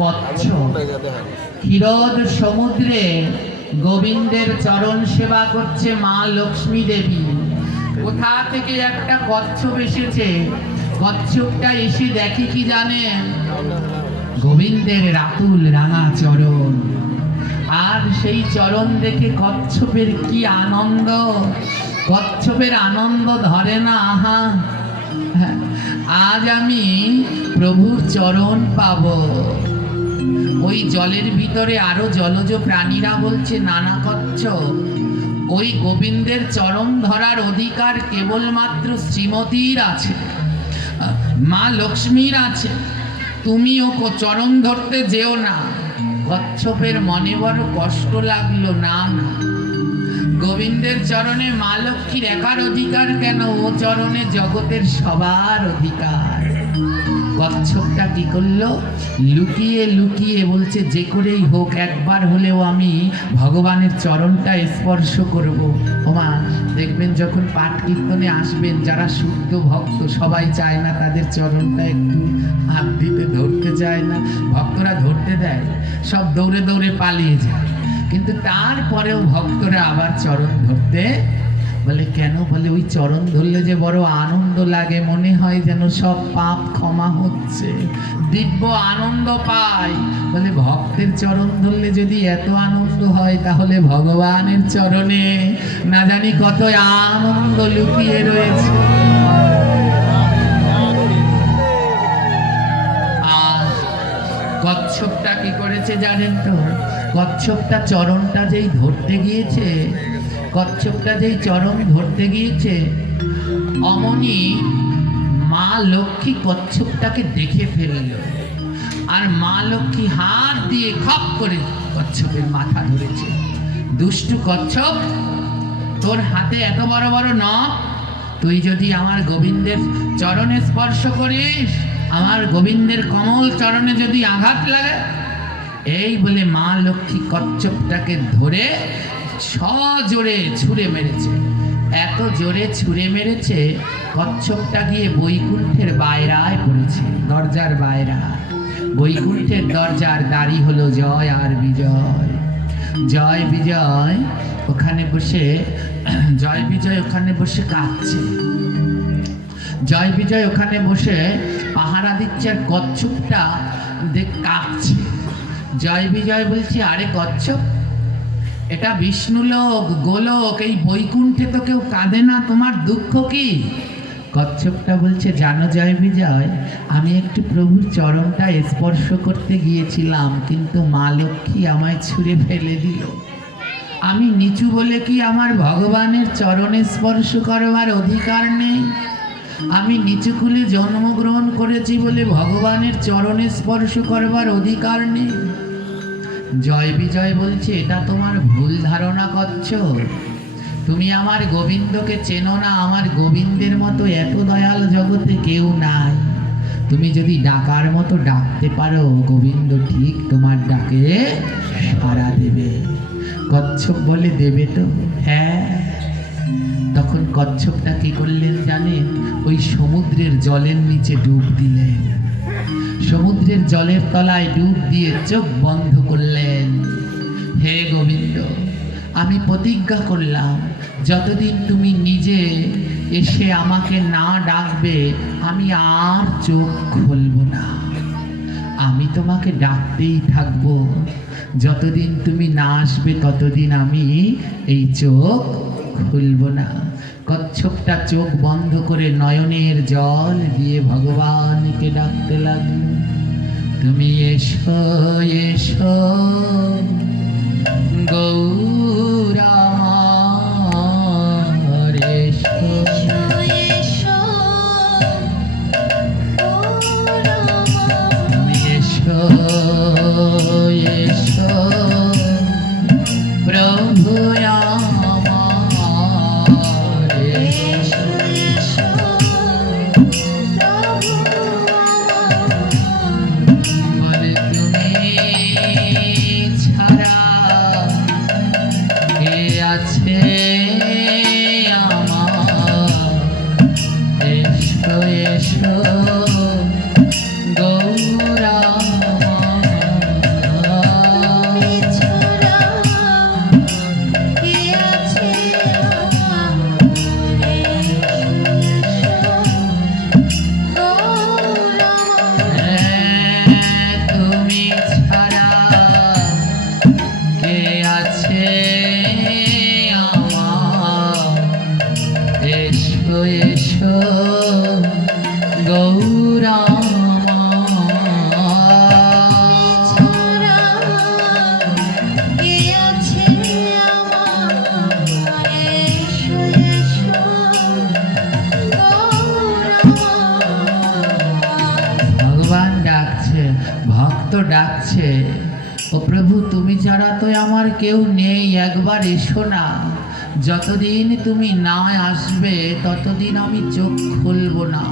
কচ্ছপ ক্ষীরোদ সমুদ্রে গোবিন্দের চরণ সেবা করছে মা লক্ষ্মী দেবী। কোথা থেকে একটা কচ্ছপ এসেছে। কচ্ছপটা এসে দেখে কি জানেন? গোবিন্দের রাতুল রাঙা চরণ। আর সেই চরণ দেখে কচ্ছপের কি আনন্দ। কচ্ছপের আনন্দ ধরে না। আহা, আজ আমি প্রভুর চরণ পাবো। ওই জলের ভিতরে আরো জলজ প্রাণীরা বলছে, নানা কচ্ছপ, ওই গোবিন্দের চরণ ধরার অধিকার কেবলমাত্র শ্রীমতীর আছে, মা লক্ষ্মীর আছে। তুমিও চরণ ধরতে যেও না। কচ্ছপের মনে বড় কষ্ট লাগলো। না না, গোবিন্দের চরণে মা লক্ষ্মীর একার অধিকার কেন? ও চরণে জগতের সবার অধিকার। কচ্ছপটা কি করলো? লুকিয়ে লুকিয়ে বলছে, যে করেই হোক একবার হলেও আমি ভগবানের চরণটা স্পর্শ করব। ওমা, দেখবেন যখন পাঠ কীর্তনে আসবেন, যারা শুদ্ধ ভক্ত সবাই চায় না তাদের চরণটা একটু হাত দিতে, ধরতে চায় না। ভক্তরা ধরতে দেয়, সব দৌড়ে দৌড়ে পালিয়ে যায়। কিন্তু তারপরেও ভক্তরা আবার চরণ ধরতে বলে। কেন? বলে ওই চরণ ধরলে যে বড় আনন্দ লাগে, মনে হয় যেন সব পাপ ক্ষমা হচ্ছে, দিব্য আনন্দ পাই। বলে ভক্তের চরণ ধরলে যদি এত আনন্দ হয়, তাহলে ভগবানের চরণে না জানি কত আনন্দ লুকিয়ে রয়েছে। আর কচ্ছপটা কি করেছে জানেন তো? কচ্ছপটা চরণটা যেই ধরতে গিয়েছে, কচ্ছপটা যেই চরণ ধরতে গিয়েছে, অমনি মা লক্ষ্মী কচ্ছপটাকে দেখে ফেলল। আর মা লক্ষ্মী হাত দিয়ে খপ করে কচ্ছপের মাথা ধরেছে। দুষ্টু কচ্ছপ, তোর হাতে এত বড় বড় নখ, তুই যদি আমার গোবিন্দের চরণে স্পর্শ করিস, আমার গোবিন্দের কমল চরণে যদি আঘাত লাগে। এই বলে মা লক্ষ্মী কচ্ছপটাকে ধরে সজোরে ছুঁড়ে মেরেছে। এত জোরে ছুঁড়ে মেরেছে, কচ্ছপটা গিয়ে বৈকুণ্ঠের বাইরায় পড়েছে, দরজার বাইরা। বৈকুণ্ঠের দরজার দাঁড়ি হলো জয় আর বিজয়। জয় বিজয় ওখানে বসে, জয় বিজয় ওখানে বসে কাঁদছে। জয় বিজয় ওখানে বসে পাহারা দিচ্ছে, আর কচ্ছপটা কাঁদছে। জয় বিজয় বলছে, আরে কচ্ছপ, এটা বিষ্ণুলোক, গোলক, এই বৈকুণ্ঠে তো কেউ কাঁদে না, তোমার দুঃখ কি? কচ্ছপটা বলছে, জানো জয় বিজয়, আমি একটু প্রভুর চরণটা স্পর্শ করতে গিয়েছিলাম, কিন্তু মা লক্ষ্মী আমায় ছুঁড়ে ফেলে দিল। আমি নিচু বলে কি আমার ভগবানের চরণে স্পর্শ করবার অধিকার নেই? আমি নিচু কুলে জন্মগ্রহণ করেছি বলে ভগবানের চরণে স্পর্শ করবার অধিকার নেই? জয় বিজয় বলছে, এটা তোমার ভুল ধারণা করছো। তুমি আমার গোবিন্দকে চেনো না। আমার গোবিন্দের মতো এত দয়াল জগতে কেউ নাই। তুমি যদি ডাকার মতো ডাকতে পারো, গোবিন্দ ঠিক তোমার ডাকে সাড়া দেবে। কচ্ছপ বলে, দেবে তো? হ্যাঁ। তখন কচ্ছপটা কি করলেন জানেন? ওই সমুদ্রের জলের নিচে ডুব দিলেন। সমুদ্রের জলের তলায় ডুব দিয়ে চোখ বন্ধ করলেন। হে গোবিন্দ, আমি প্রতিজ্ঞা করলাম, যতদিন তুমি নিজে এসে আমাকে না ডাকবে, আমি আর চোখ খুলব না। আমি তোমাকে ডাকতেই থাকবো। যতদিন তুমি না আসবে, ততদিন আমি এই চোখ খুলব না। কচ্ছপটা চোখ বন্ধ করে নয়নের জল দিয়ে ভগবানকে ডাকতে লাগলো, তুমি এসো এসো গৌরা আমার, এসো তুমি এসো এসো প্রভু ডাকছে, ও প্রভু তুমি ছাড়া তো আমার কেউ নেই, একবার এসো না। যতদিন তুমি না আসবে ততদিন আমি চোখ খুলব না।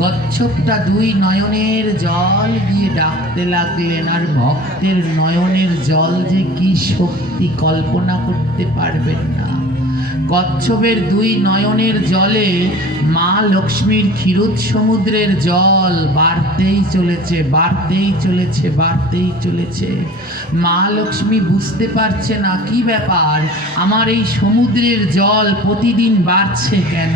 কচ্ছপটা দুই নয়নের জল দিয়ে ডাকতে লাগলেন, আর ভক্তের নয়নের জল যে কি শক্তি কল্পনা করতে পারবেন না। কচ্ছপের দুই নয়নের জলে মা লক্ষ্মীর ক্ষীরোদ সমুদ্রের জল বাড়তেই চলেছে, বাড়তেই চলেছে, বাড়তেই চলেছে। মা লক্ষ্মী বুঝতে পারছে না কি ব্যাপার, আমার এই সমুদ্রের জল প্রতিদিন বাড়ছে কেন।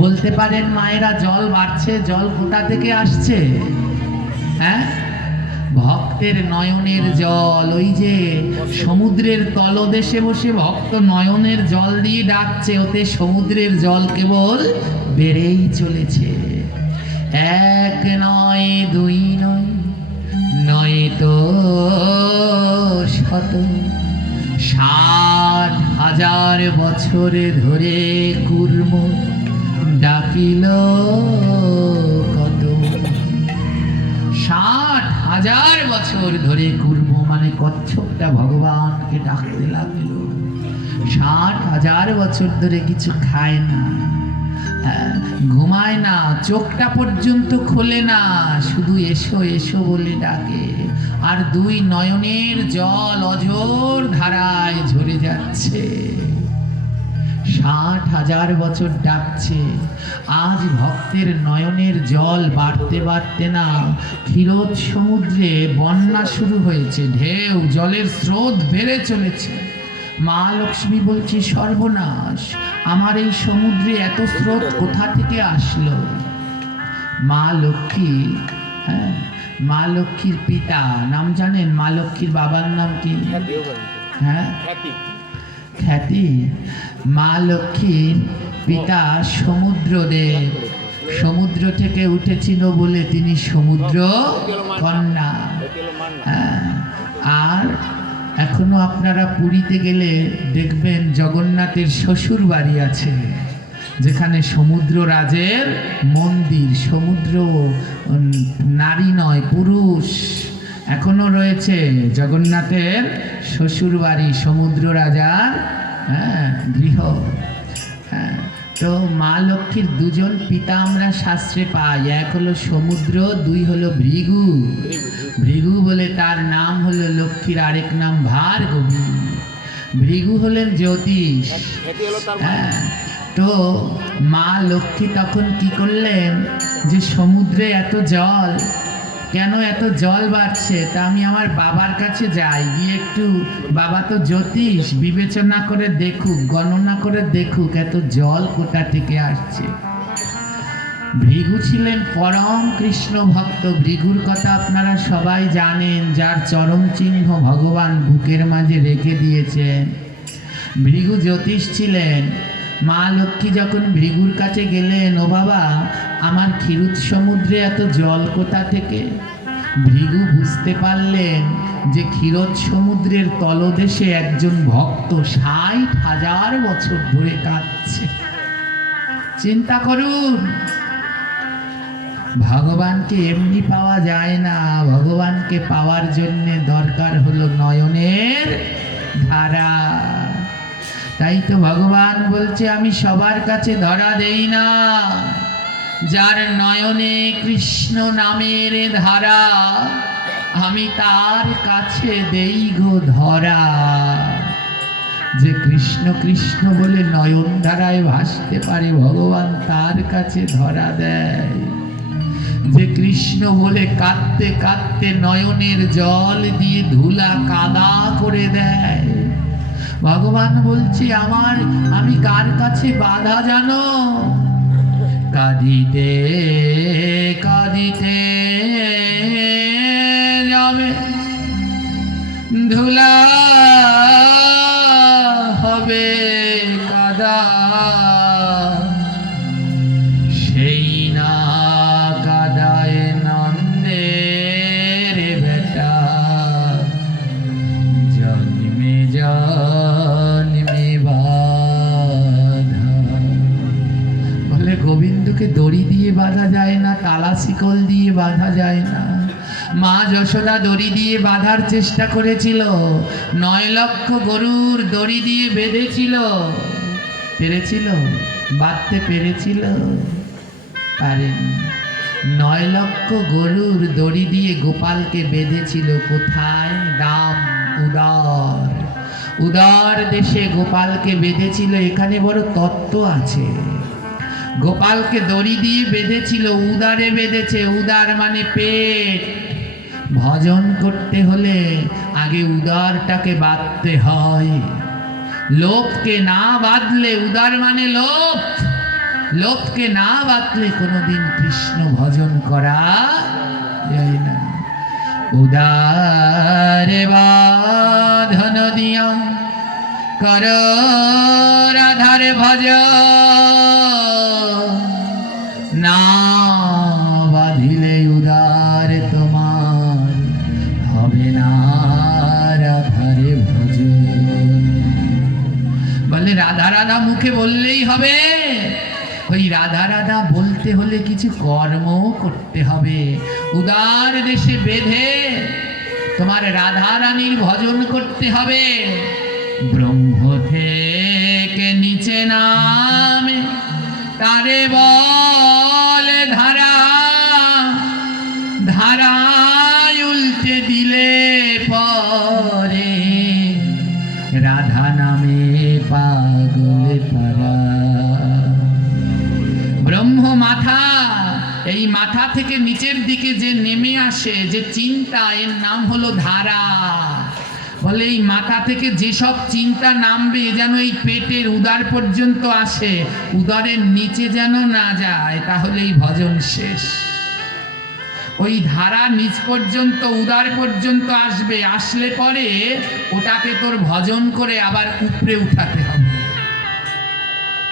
বলতে পারেন মায়েরা, জল বাড়ছে, জল কোথা থেকে আসছে? হ্যাঁ, ভক্তের নয়নের জল। ওই যে সমুদ্রের তলদেশে বসে ভক্ত নয়নের জল দিয়ে ডাকছে, ওতে সমুদ্রের জল কেবল বেড়েই চলেছে। এক নয়, দুই নয়, নয় তো শত, 60,000 বছরে ধরে কুর্ম ডাকিল কত। 60,000 বছর ধরে কুর্ম মানে কচ্ছপটা ভগবানকে ডাকতে লাগলো। 60,000 বছর ধরে কিছু খায় না, ঘুমায় না, চোখটা পর্যন্ত খোলে না, শুধু এসো এসো বলে ডাকে। আর দুই নয়নের জল অঝোর ধারায় ঝরে যাচ্ছে। 60,000 বছর ডাকছে। আজ ভক্তের নয়নের জল বাড়তে বাড়তে না ক্ষীরোদ সমুদ্রে বন্যা শুরু হয়েছে, ঢেউ, জলের স্রোত বেড়ে চলেছে। মা লক্ষ্মী বলছে, সর্বনাশ, আমার এই সমুদ্রে এত স্রোত কোথা থেকে আসলো? মা লক্ষ্মী, হ্যাঁ, মা লক্ষ্মীর পিতা নাম জানেন? মা লক্ষ্মীর বাবার নাম কি? হ্যাঁ, খ্যাতি। মা লক্ষ্মীর পিতা সমুদ্রদেব, সমুদ্র থেকে উঠেছিল বলে তিনি সমুদ্র কন্যা। আর এখনো আপনারা পুরীতে গেলে দেখবেন জগন্নাথের শ্বশুর বাড়ি আছে, যেখানে সমুদ্র রাজের মন্দির। সমুদ্র নারী নয়, পুরুষ। এখনো রয়েছে জগন্নাথের শ্বশুর বাড়ি, সমুদ্র রাজার গৃহ। হ্যাঁ, তো মা লক্ষ্মীর দুজন পিতা আমরা শাস্ত্রে পাই, এক হলো সমুদ্র, দুই হলো ভৃগু। ভৃগু বলে তার নাম হলো লক্ষ্মীর আরেক নাম ভার্গবী। ভৃগু হলেন জ্যোতিষ। হ্যাঁ, তো মা লক্ষ্মী তখন কি করলেন, যে সমুদ্রে এত জল, কেন এত জল বাড়ছে, তা আমি আমার বাবার কাছে যাই, গিয়ে একটু, বাবা তো জ্যোতিষ, বিবেচনা করে দেখুক, গণনা করে দেখুক এত জল কোথা থেকে আসছে। ভৃগু ছিলেন পরম কৃষ্ণ ভক্ত। ভৃগুর কথা আপনারা সবাই জানেন, যার চরম চিহ্ন ভগবান বুকের মাঝে রেখে দিয়েছেন। ভৃগু জ্যোতিষ ছিলেন। মা লক্ষ্মী যখন ভৃগুর কাছে গেলেন, ও বাবা, আমার ক্ষীরোদ সমুদ্রে এত জল কোথা থেকে? ভৃগু বুঝতে পারলেন যে ক্ষীরোদ সমুদ্রের তলদেশে একজন ভক্ত 60,000 বছর ধরে কাঁদছে। চিন্তা করুন, ভগবানকে এমনি পাওয়া যায় না, ভগবানকে পাওয়ার জন্য দরকার হলো নয়নের ধারা। তাই তো ভগবান বলছে, আমি সবার কাছে ধরা দেই না, যার নয়নে কৃষ্ণ নামের ধারা, আমি তার কাছে দেই গো ধরা। যে কৃষ্ণ কৃষ্ণ বলে নয়ন ধারায় ভাসতে পারে, ভগবান তার কাছে ধরা দেয়। যে কৃষ্ণ বলে কাঁদতে কাঁদতে নয়নের জল দিয়ে ধুলা কাদা করে দেয়, ভগবান বলছে, আমি কার কাছে বাধা জানো? কাঁদিতে কাঁদিতে যাবে, ধুলা হবে কাদা, সেই না কাদায় নন্দের বেটা, জন্মে জন্মে বাধা। বলে গোবিন্দকে দড়ি দিয়ে বাঁধা যায় না, তালা শিকল দিয়ে বাঁধা যায় না, মা যশোদা দড়ি দিয়ে বাঁধার চেষ্টা করেছিল, 9 লক্ষ গরুর দড়ি দিয়ে বেঁধেছিল, পেরেছিল? বাঁধতে পেরেছিল? পারেনি। 9 লক্ষ গরুর দড়ি দিয়ে গোপালকে বেঁধেছিল কোথায়? দাম উদর, উদর দেশে গোপালকে বেঁধেছিল। এখানে বড় তত্ত্ব আছে। গোপালকে দড়ি দিয়ে বেঁধেছিল, উদারে বেঁধেছে। উদার মানে পেট। ভজন করতে হলে আগে উদারটাকে বাঁধতে হয়। লোভকে না বাঁধলে, উদার মানে লোভ, লোভকে না বাঁধলে কোনোদিন কৃষ্ণ ভজন করা যায় না। উদারে বাঁধন দিয়া কর রাধার ভজ, না বাঁধিলে উদার তোমার হবে না রাধার ভজ। বলে রাধা রাধা মুখে বললেই হবে? ওই রাধা রাধা বলতে হলে কিছু কর্মও করতে হবে। উদার দেশে বেঁধে তোমার রাধা রানীর ভজন করতে হবে। ব্রহ্ম থেকে নিচে নামে তারে বলে ধারা, ধারায় উল্টে দিলে পরে রাধা নামে পাগলে পারা। ব্রহ্ম মাথা, এই মাথা থেকে নিচের দিকে যে নেমে আসে যে চিন্তা, এর নাম হলো ধারা। বলে এই মাথা থেকে যেসব চিন্তা নামবে যেন এই পেটের উদর পর্যন্ত আসে, উদরের নিচে যেন না যায়, তাহলে এই ভজন শেষ। ওই ধারা নিচ পর্যন্ত উদর পর্যন্ত আসবে, আসলে পরে ওটাকে তোর ভজন করে আবার উপরে উঠাতে হবে।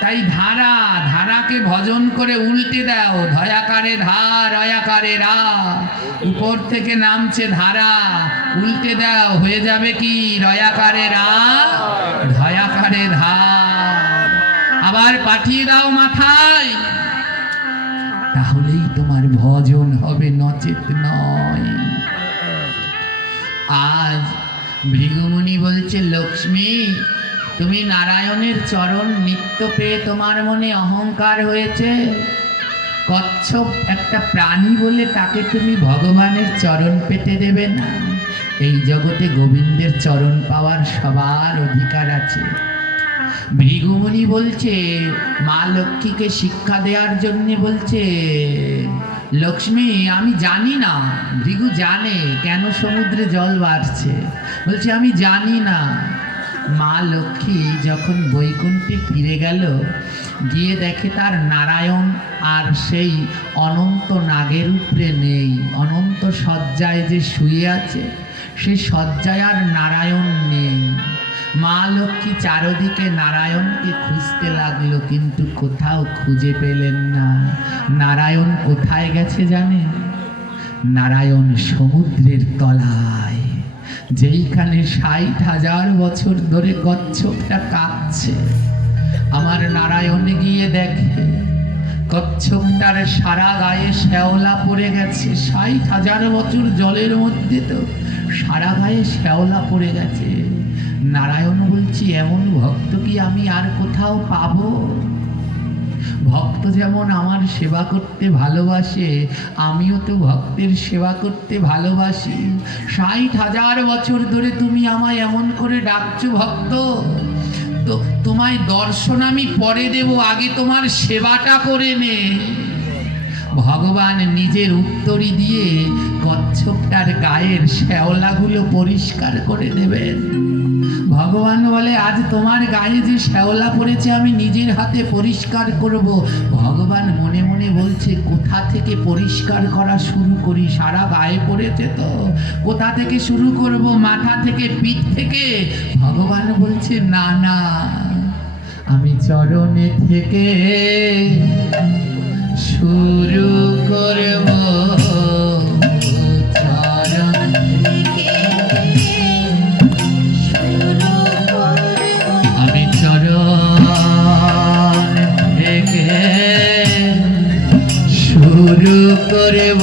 তাই ধারা, ধারাকে ভজন করে উল্টে দাও। ধয়াকারে ধার, অয়াকারে রা, উপর থেকে নামছে ধারা, উল্টে দাও, হয়ে যাবে কি? রয়াকারে রা, ধয়াকারে ধার। আবার পাঠিয়ে দাও মাথায়, তাহলেই তোমার ভজন হবে, নচেত নয়। আজ ভৃগুমুনি বলছে, লক্ষ্মী তুমি নারায়ণের চরণ নিত্য পেয়ে তোমার মনে অহংকার হয়েছে। কচ্ছপ একটা প্রাণী বলে তাকে তুমি ভগবানের চরণ পেতে দেবে না। এই জগতে গোবিন্দের চরণ পাওয়ার সবার অধিকার আছে। ভৃগুমুনি বলছে, মা লক্ষ্মীকে শিক্ষা দেওয়ার জন্য বলছে, লক্ষ্মী আমি জানি না। ভৃগু জানে কেন সমুদ্রে জল বাড়ছে। বলছে আমি জানি না। মা লক্ষ্মী যখন বৈকুণ্ঠে ফিরে গেল, গিয়ে দেখে তার নারায়ণ আর সেই অনন্ত নাগের উপরে নেই। অনন্ত শয্যায় যে শুয়ে আছে, সেই শয্যায় আর নারায়ণ নেই। মা লক্ষ্মী চারদিকে নারায়ণকে খুঁজতে লাগলো, কিন্তু কোথাও খুঁজে পেলেন না। নারায়ণ কোথায় গেছে জানেন? নারায়ণ সমুদ্রের তলায়, যেইখানে 60,000 বছর ধরে কচ্ছপটা কাঁদছে। আমার নারায়ণ গিয়ে দেখে কচ্ছপটার সারা গায়ে শ্যাওলা পড়ে গেছে। 60,000 বছর জলের মধ্যে তো সারা গায়ে শ্যাওলা পড়ে গেছে। নারায়ণ বলছি, এমন ভক্ত কি আমি আর কোথাও পাবো? ভক্ত যেমন আমার সেবা করতে ভালোবাসে, আমিও তো ভক্তের সেবা করতে ভালোবাসি। 60,000 বছর ধরে তুমি আমায় এমন করে ডাকছো ভক্ত, তো তোমায় দর্শন আমি পরে দেব, আগে তোমার সেবাটা করে নে। ভগবান নিজের উত্তরী দিয়ে কচ্ছপটার গায়ের শ্যাওলাগুলো পরিষ্কার করে দেবেন। ভগবান বলে, আজ তোমার গায়ে যে শ্যাওলা পড়েছে আমি নিজের হাতে পরিষ্কার করব। ভগবান মনে মনে বলছে, কোথা থেকে পরিষ্কার করা শুরু করি? সারা গায়ে পড়েছে তো, কোথা থেকে শুরু করব? মাথা থেকে, পিঠ থেকে? ভগবান বলছে, না না, আমি চরণে থেকে শুরু করব। আমি চরণ থেকে শুরু করব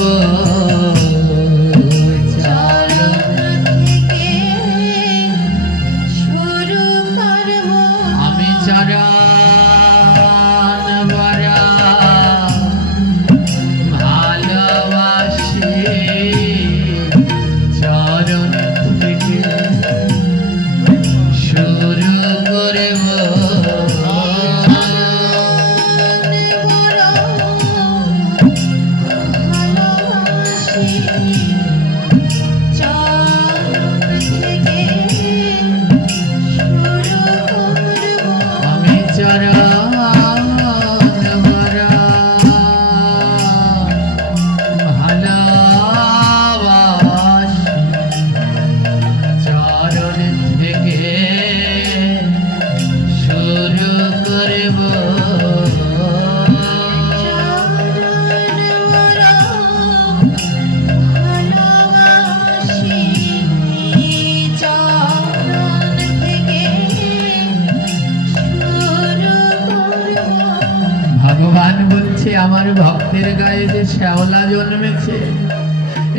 আমার ভক্তের গায়ে যে শ্যাওলা জন্মেছে,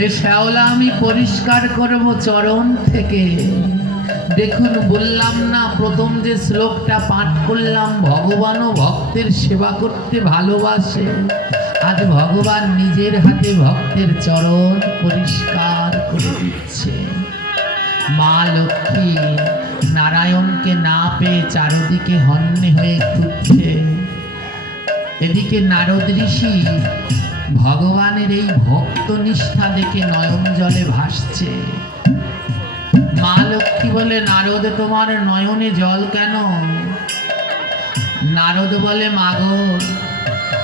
এ শ্যাওলা আমি পরিষ্কার করব চরণ থেকে। দেখুন, বললাম না প্রথম যে শ্লোকটা পাঠ করলাম, ভগবানও ভক্তের সেবা করতে ভালোবাসে। আজ ভগবান নিজের হাতে ভক্তের চরণ পরিষ্কার করে দিচ্ছে। মা লক্ষ্মী নারায়ণকে না পেয়ে চারদিকে হন্যে হয়ে ঘুরছে। এদিকে নারদ ঋষি ভগবানের এই ভক্ত নিষ্ঠা দেখে নয়ন জলে ভাসছে। মা লক্ষ্মী বলে, নারদ তোমার নয়নে জল কেন? নারদ বলে, মাগো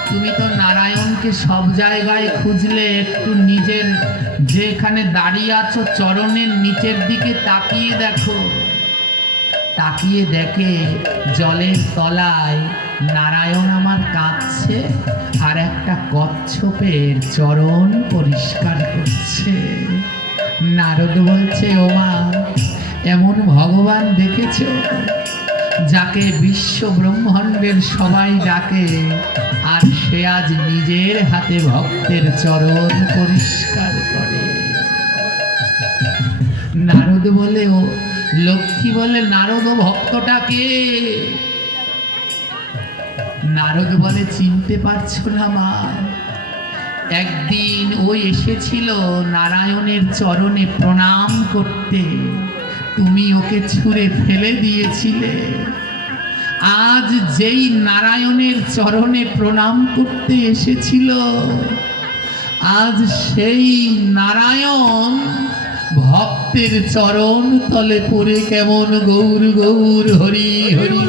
তুমি তো নারায়ণকে সব জায়গায় খুঁজলে, একটু নিজের যেখানে দাঁড়িয়ে আছো চরণের নিচের দিকে তাকিয়ে দেখো। তাকিয়ে দেখে জলের তলায় নারায়ণ আমার কাঁদছে আর একটা কচ্ছপের চরণ পরিষ্কার করছে। নারদ বলছে, ওমা এমন ভগবান দেখেছো যাকে বিশ্ব ব্রহ্মাণ্ডের সবাই ডাকে, আর সে আজ নিজের হাতে ভক্তের চরণ পরিষ্কার করে। নারদ বলে, ও লক্ষ্মী বলে, নারদ ভক্তটা কে? নারদ বলে, চিনতে পারছো না মা? একদিন ও এসেছিল নারায়ণের চরণে প্রণাম করতে, তুমি ওকে ছুঁড়ে ফেলে দিয়েছিলে। আজ যেই নারায়ণের চরণে প্রণাম করতে এসেছিল, আজ সেই নারায়ণ ভক্তের চরণ তলে পড়ে কেমন গৌর গৌর হরি হরি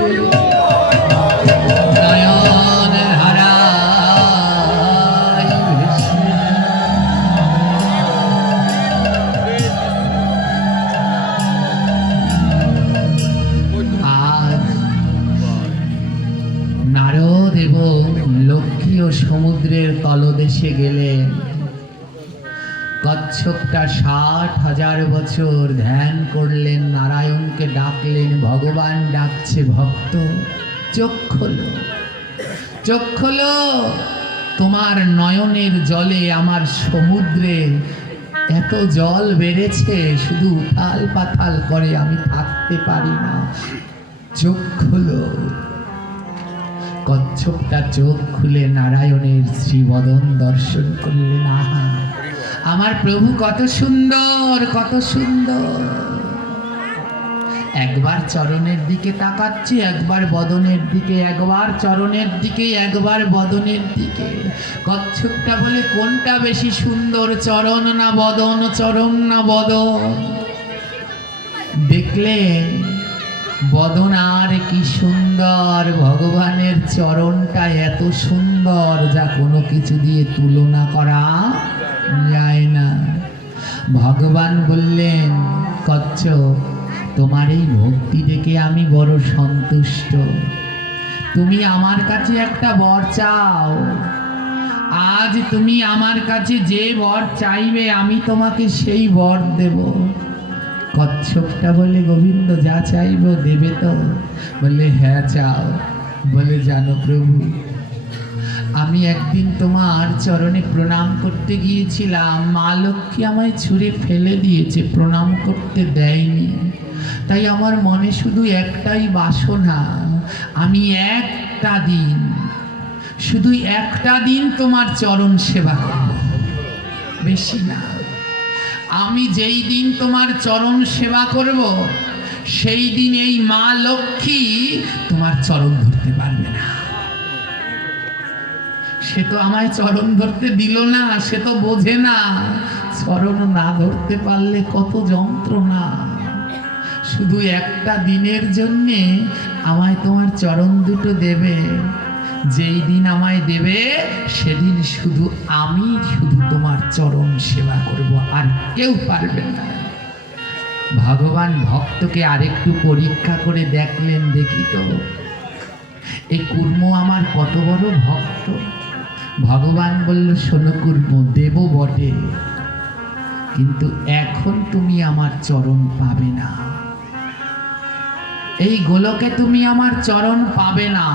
নয়নের হারা নারদ এবং লক্ষ্মী ও সমুদ্রের তলদেশে গেলেন। কচ্ছপটা 60,000 বছর ধ্যান করলেন, নারায়ণকে ডাকলেন। ভগবান ডাকছে, ভক্ত চোখ খোলো, চোখ খোলো। তোমার নয়নের জলে আমার সমুদ্রে এত জল বেড়েছে, শুধু উথাল পাথাল করে, আমি থাকতে পারি না। চোখ খোলো। কচ্ছপটা চোখ খুলে নারায়ণের শ্রীবদন দর্শন করলেন। আহা, আমার প্রভু কত সুন্দর, কত সুন্দর। একবার চরণের দিকে তাকাচ্ছে, একবার বদনের দিকে, একবার চরণের দিকে, একবার বদনের দিকে। কচ্ছপটা বলে, কোনটা বেশি সুন্দর, চরণ না বদন? চরণ না বদন? দেখলেন বদন আর কি সুন্দর, ভগবানের চরণটা এত সুন্দর যা কোনো কিছু দিয়ে তুলনা করা যায় না। ভগবান বললেন, কচ্ছপ তোমার এই ভক্তি দেখে আমি বড় সন্তুষ্ট। তুমি আমার কাছে একটা বর চাও। আজ তুমি আমার কাছে যে বর চাইবে আমি তোমাকে সেই বর দেব। কচ্ছপটা বলে, গোবিন্দ যা চাইব দেবে তো? বলে, হ্যাঁ চাও। বলে, জানো প্রভু, আমি একদিন তোমার চরণে প্রণাম করতে গিয়েছিলাম, মা লক্ষ্মী আমায় ছুঁড়ে ফেলে দিয়েছে, প্রণাম করতে দেয়নি। তাই আমার মনে শুধু একটাই বাসনা, আমি একটা দিন, শুধু একটা দিন তোমার চরণ সেবা করব, বেশি না। আমি যেই দিন তোমার চরণ সেবা করব, সেই দিন এই মা লক্ষ্মী তোমার চরণ ধরতে পারবে না। সে তো আমায় চরণ ধরতে দিল না, সে তো বোঝে না চরণ না ধরতে পারলে কত যন্ত্রণা। শুধু একটা দিনের জন্যে আমায় তোমার চরণ দুটো দেবে। যেই দিন আমায় দেবে সেদিন শুধু আমি তোমার চরণ সেবা করব, আর কেউ পারবে না। ভগবান ভক্তকে আরেকটু পরীক্ষা করে দেখলেন, দেখি তো এই কুর্ম আমার কত বড় ভক্ত। ভগবান বলল, শোনো কুর্ম, দেব বটে, কিন্তু এখন তুমি আমার চরণ পাবে না। এই গোলকে তুমি আমার চরণ পাবে না।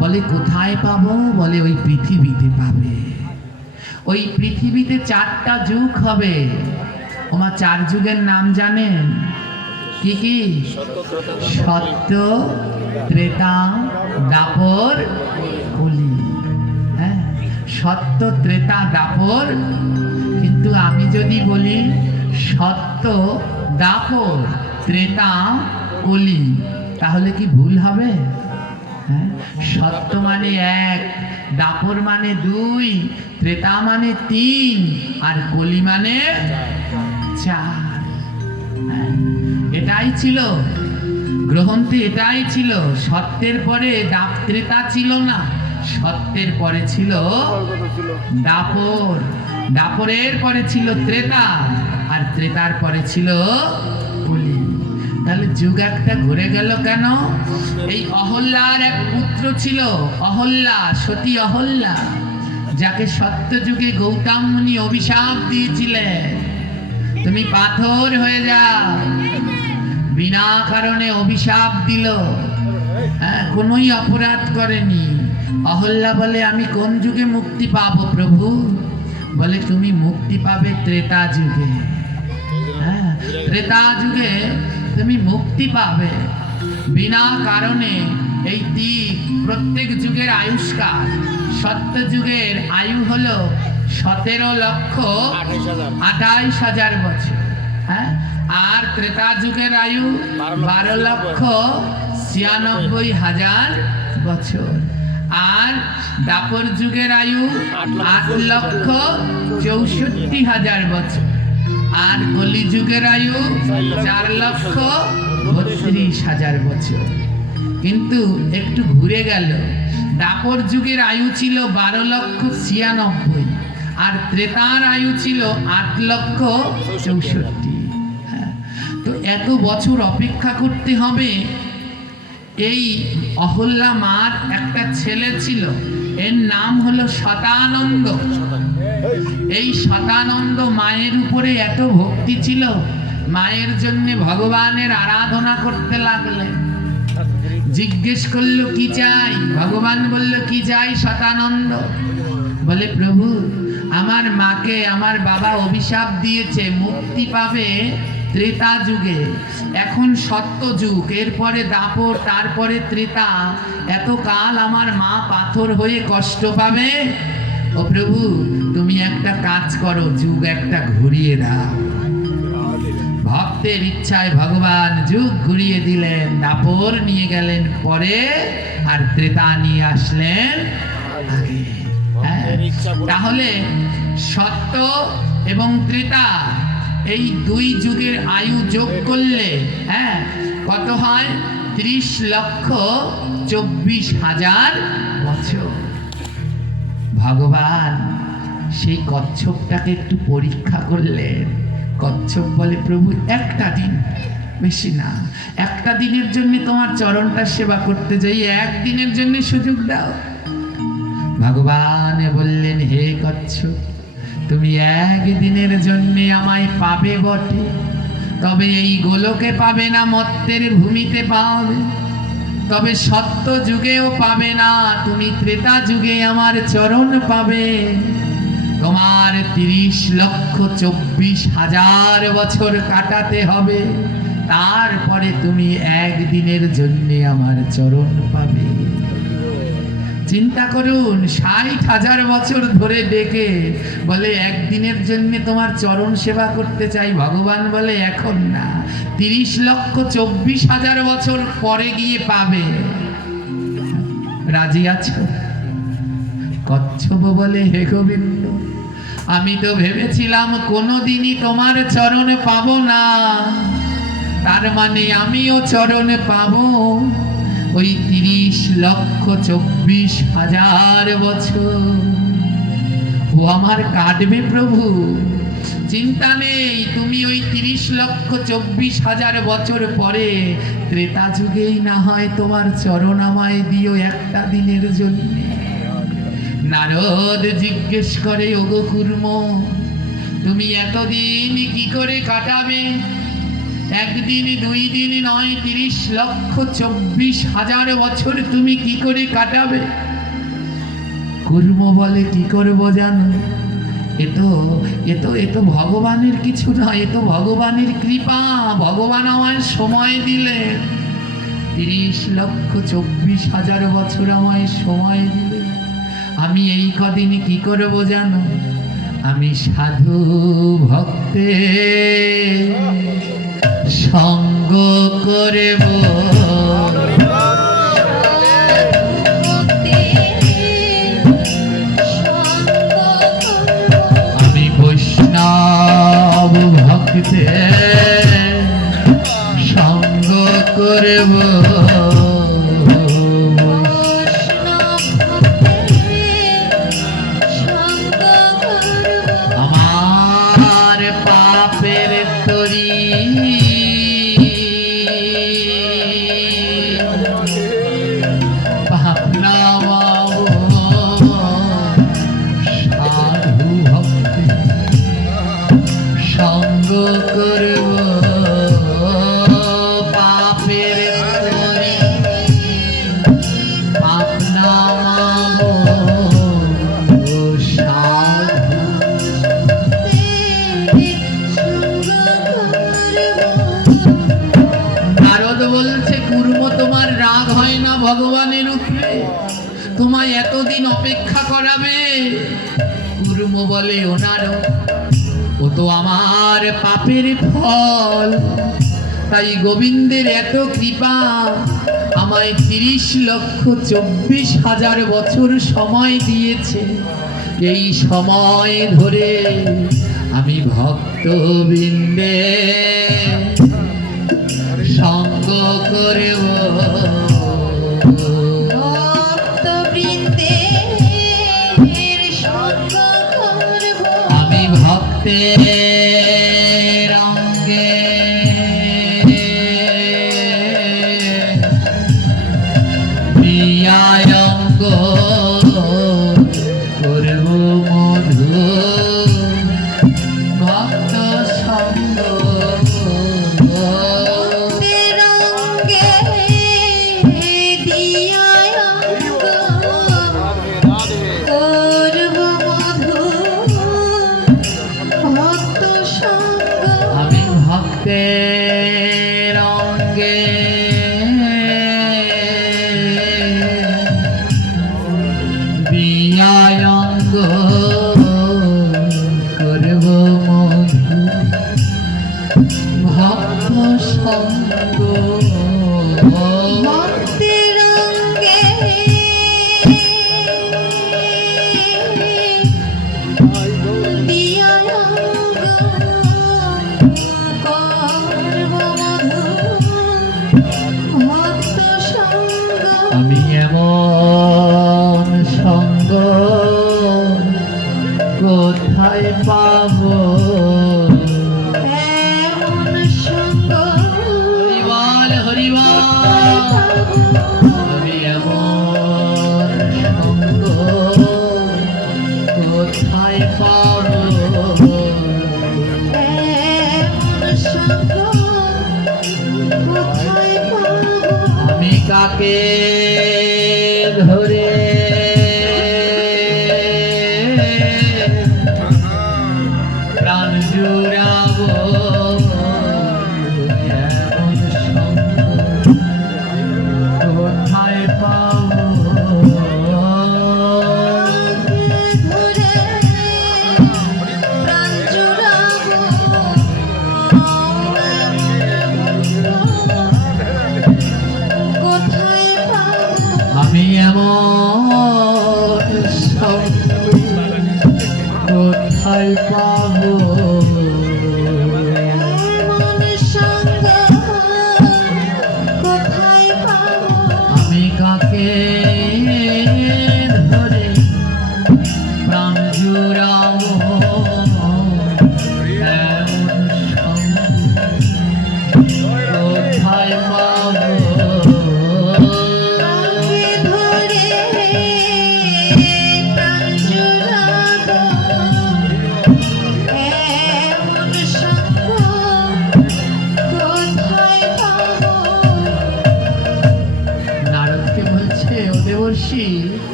বলে কোথায় পাবো? বলে ওই পৃথিবীতে পাবে। ওই পৃথিবীতে 4টা যুগ হবে। ওমা 4 যুগের নাম জানেন কি কি? সত্য, ত্রেতা, দাপর, কলি। হ্যাঁ, সত্য, ত্রেতা, দাপর। কিন্তু আমি যদি বলি সত্য, দাপর, ত্রেতা, কলি, তাহলে কি ভুল হবে? হ্যাঁ, সত্য মানে 1, দাপর মানে 2, ত্রেতা মানে 3, আর কলি মানে 4। এটাই ছিল গ্রন্থে, এটাই ছিল। সত্যের পরে ত্রেতা ছিল না, সত্যের পরে ছিল দাপর, দাপরের পরে ছিল ত্রেতা, আর ত্রেতার পরে ছিল কলি। তাহলে যুগ একটা ঘুরে গেল কেন? এই অহল্যার এক পুত্র ছিল, অহল্যা, সতী অহল্যা, যাকে সত্য যুগে গৌতম মুনি অভিশাপ দিয়েছিলেন, তুমি পাথর হয়ে যাও। বিনা কারণে অভিশাপ দিল, কোনোই অপরাধ করেনি। অহল্যা বলে আমি কোন যুগে মুক্তি পাবো প্রভু? বলে তুমি মুক্তি পাবে ত্রেতা যুগে। হ্যাঁ, ত্রেতা যুগে তুমি মুক্তি পাবে। বিনা কারণে এই প্রত্যেক যুগের আয়ুষ্কাল, সত্য যুগের আয়ু হলো 17,28,000 বছর। হ্যাঁ, আর ত্রেতা যুগের আয়ু 12,96,000 বছর। আর দাপর যুগের আয়ু 8,64,000 বছর। আর কলি যুগের আয়ু 4,32,000 বছর। কিন্তু একটু ঘুরে গেল, দাপর যুগের আয়ু ছিল 12,96,000, আর ত্রেতার আয়ু ছিল 8,64,000। হ্যাঁ, তো এত বছর অপেক্ষা করতে হবে। এই অহল্যা মার একটা ছেলে ছিল, এর নাম হলো শতানন্দ। এই শতানন্দ মায়ের উপরে এত ভক্তি ছিল, মায়ের জন্য ভগবানের আরাধনা করতে লাগলেন। জিজ্ঞেস করলো কি চাই? ভগবান বলল কি চাই? শতানন্দ বলে প্রভু, আমার মাকে আমার বাবা অভিশাপ দিয়েছে, মুক্তি পাবে ত্রেতা যুগে। এখন সত্য যুগ, এরপরে দাপর, তারপরে ত্রেতা। এত কাল আমার মা পাথর হয়ে কষ্ট পাবে। ও প্রভু, তুমি একটা কাজ করো, যুগ একটা ঘুরিয়ে দাও। ভক্তের ইচ্ছায় ভগবান যুগ ঘুরিয়ে দিলেন। দাপর নিয়ে গেলেন পরে, আর ত্রেতা নিয়ে আসলেন আগে। তাহলে সত্য এবং ত্রেতা এই 2 যুগের আয়ু যোগ করলে কত হয়? 30,24,000 বছর। ভগবান সেই কচ্ছপটাকে একটু পরীক্ষা করলেন। কচ্ছপ বলে প্রভু, একটা দিন, বেশি না, একটা দিনের জন্য তোমার চরণটা সেবা করতে যাই, একদিনের জন্য সুযোগ দাও। ভগবান বললেন, হে কচ্ছপ, তুমি একদিনের জন্য আমায় পাবে বটে, তবে এই গোলকে পাবে না, মর্তের ভূমিতে পাবে, তবে সত্য যুগেও পাবে না, তুমি ত্রেতা যুগে আমার চরণ পাবে। তোমার 30,24,000 বছর কাটাতে হবে, তারপরে তুমি একদিনের জন্য আমার চরণ পাবে। চিন্তা করুন, 60,000 বছর ধরে ডেকে বলে একদিনের জন্য তোমার চরণ সেবা করতে চাই। ভগবান বলে এখন না, 30,24,000 বছর পরে গিয়ে পাবে। রাজি আছো? কচ্ছপ বলে, হে গোবিন্দ, আমি তো ভেবেছিলাম কোনোদিনই তোমার চরণ পাবো না, তার মানে আমিও চরণ পাবো ওই 30,24,000 বছর। ও আমার কাটবে প্রভু, চিন্তা নেই, তুমি ওই 30,24,000 বছর পরে ত্রেতা যুগেই না হয় তোমার চরণ আমায় দিও একটা দিনের জন্য। নারদ জিজ্ঞেস করে, ওগো কুর্ম, তুমি এতদিন কি করে কাটাবে? একদিন, 2 দিন নয়, 30,24,000 বছর তুমি কি করে কাটাবে? কুর্ম বলে কি করবো জানো, এ তো ভগবানের কিছু নয়, এ তো ভগবানের কৃপা। ভগবান আমায় সময় দিলে, 30,24,000 বছর আমায় সময় দিলে। আমি এই কদিন কি করব জানো, আমি সাধু ভক্তে সঙ্গ করব। আমি বৈষ্ণব ভক্তে সঙ্গ করব। আমার পাপের তরি পাপ নামাবো, সাধু ভক্তি সঙ্গ করব। পাপের তরি পাপ নামাবো, সাধু। নারদ বলছে, কুর্ম তোমার রাগ হয় না ভগবানের উপরে? তোমায় এতদিন অপেক্ষা করাবে? কুর্ম বলে, ও নারদ, ও তো আমার পাপের ফল। তাই গোবিন্দের এত কৃপা, আমায় 30,24,000 বছর সময় দিয়েছে। এই সময় ধরে আমি ভক্তবৃন্দে সঙ্গ করব। আমি ভক্তের অঙ্গে প্রিয়ায় অঙ্গ করব মধু ভক্ত সঙ্গ। আমি ভক্তের অঙ্গে প্রিয়ায় অঙ্গ করব মধু ভক্ত সঙ্গ। ভক্তের অঙ্গে দিয়া অঙ্গ করব মধু ভক্ত সঙ্গ। আমি এমন সঙ্গ কোথায় পাবো? এমন সঙ্গ হরিবল হরিবল। আমি এমন সঙ্গ কোথায় পাবো? এমন সঙ্গ কোথায় পাবো? আমি কাকে ধরে প্রাণ জুড়াবো? এমন সঙ্গ কোথায় পাবো? ধরে প্রাণ জুড়াবো। কোথায় পাবো?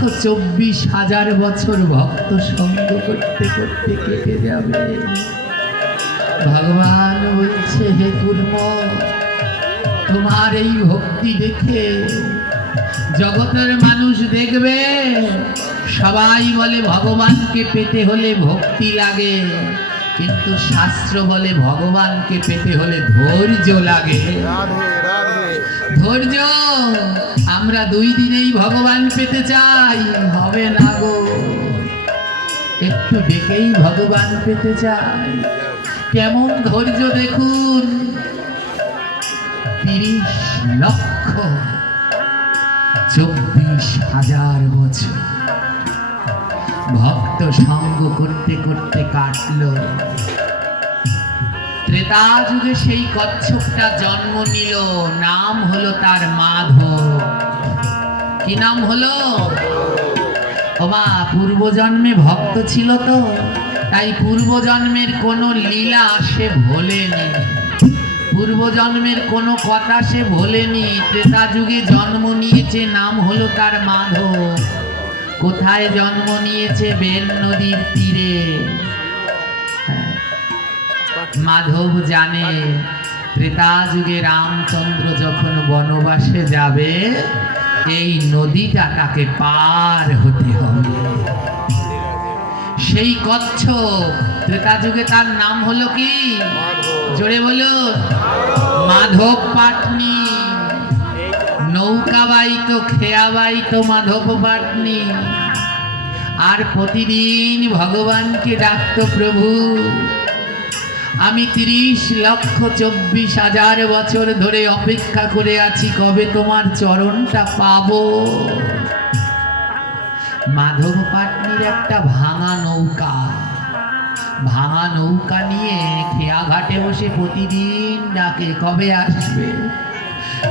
2,24,000 বছর ভক্ত সঙ্গ করতে করতে কেটে যাবে। ভগবান বলছে, হে কুর্ম, তোমার এই ভক্তি দেখে জগতের মানুষ দেখবে, সবাই বলে ভগবানকে পেতে হলে ভক্তি লাগে, কিন্তু শাস্ত্র বলে ভগবানকে পেতে হলে ধৈর্য লাগে। ধৈর্য, আমরা 2 দিনেই ভগবান পেতে চাই, হবে না গো। একটু ডেকেই ভগবান পেতে চাই। কেমন ধৈর্য দেখুন, 30,24,000 বছর ভক্ত সঙ্গ করতে করতে কাটলো। ত্রেতা যুগে সেই কচ্ছপটা জন্ম নিল, নাম হলো তার মাধব। কি নাম হলো? ওমা, পূর্বজন্মে ভক্ত ছিল তো, তাই পূর্বজন্মের কোনো লীলা সে ভোলেনি, পূর্বজন্মের কোনো কথা সে ভোলেনি। ত্রেতা যুগে জন্ম নিয়েছে, নাম হলো তার মাধব। কোথায় জন্ম নিয়েছে? বেল নদীর তীরে। মাধব জানে ত্রেতা যুগে রামচন্দ্র যখন বনবাসে যাবে, এই নদীটা তাকে পার হতে হবে। সেই কচ্ছপ ত্রেতা যুগে তার নাম হলো কি? জোরে বলো। মাধব পাটনি। নৌকা বাইতো, খেয়া বাইতো মাধব পাটনি। আর প্রতিদিন ভগবানকে ডাকতো, প্রভু আমি 30,24,000 বছর ধরে অপেক্ষা করে আছি, কবে তোমার চরণটা পাবো। মাধব পাটনির একটা ভাঙা নৌকা, ভাঙা নৌকা নিয়ে খেয়া ঘাটে বসে প্রতিদিন ডাকে, কবে আসবে,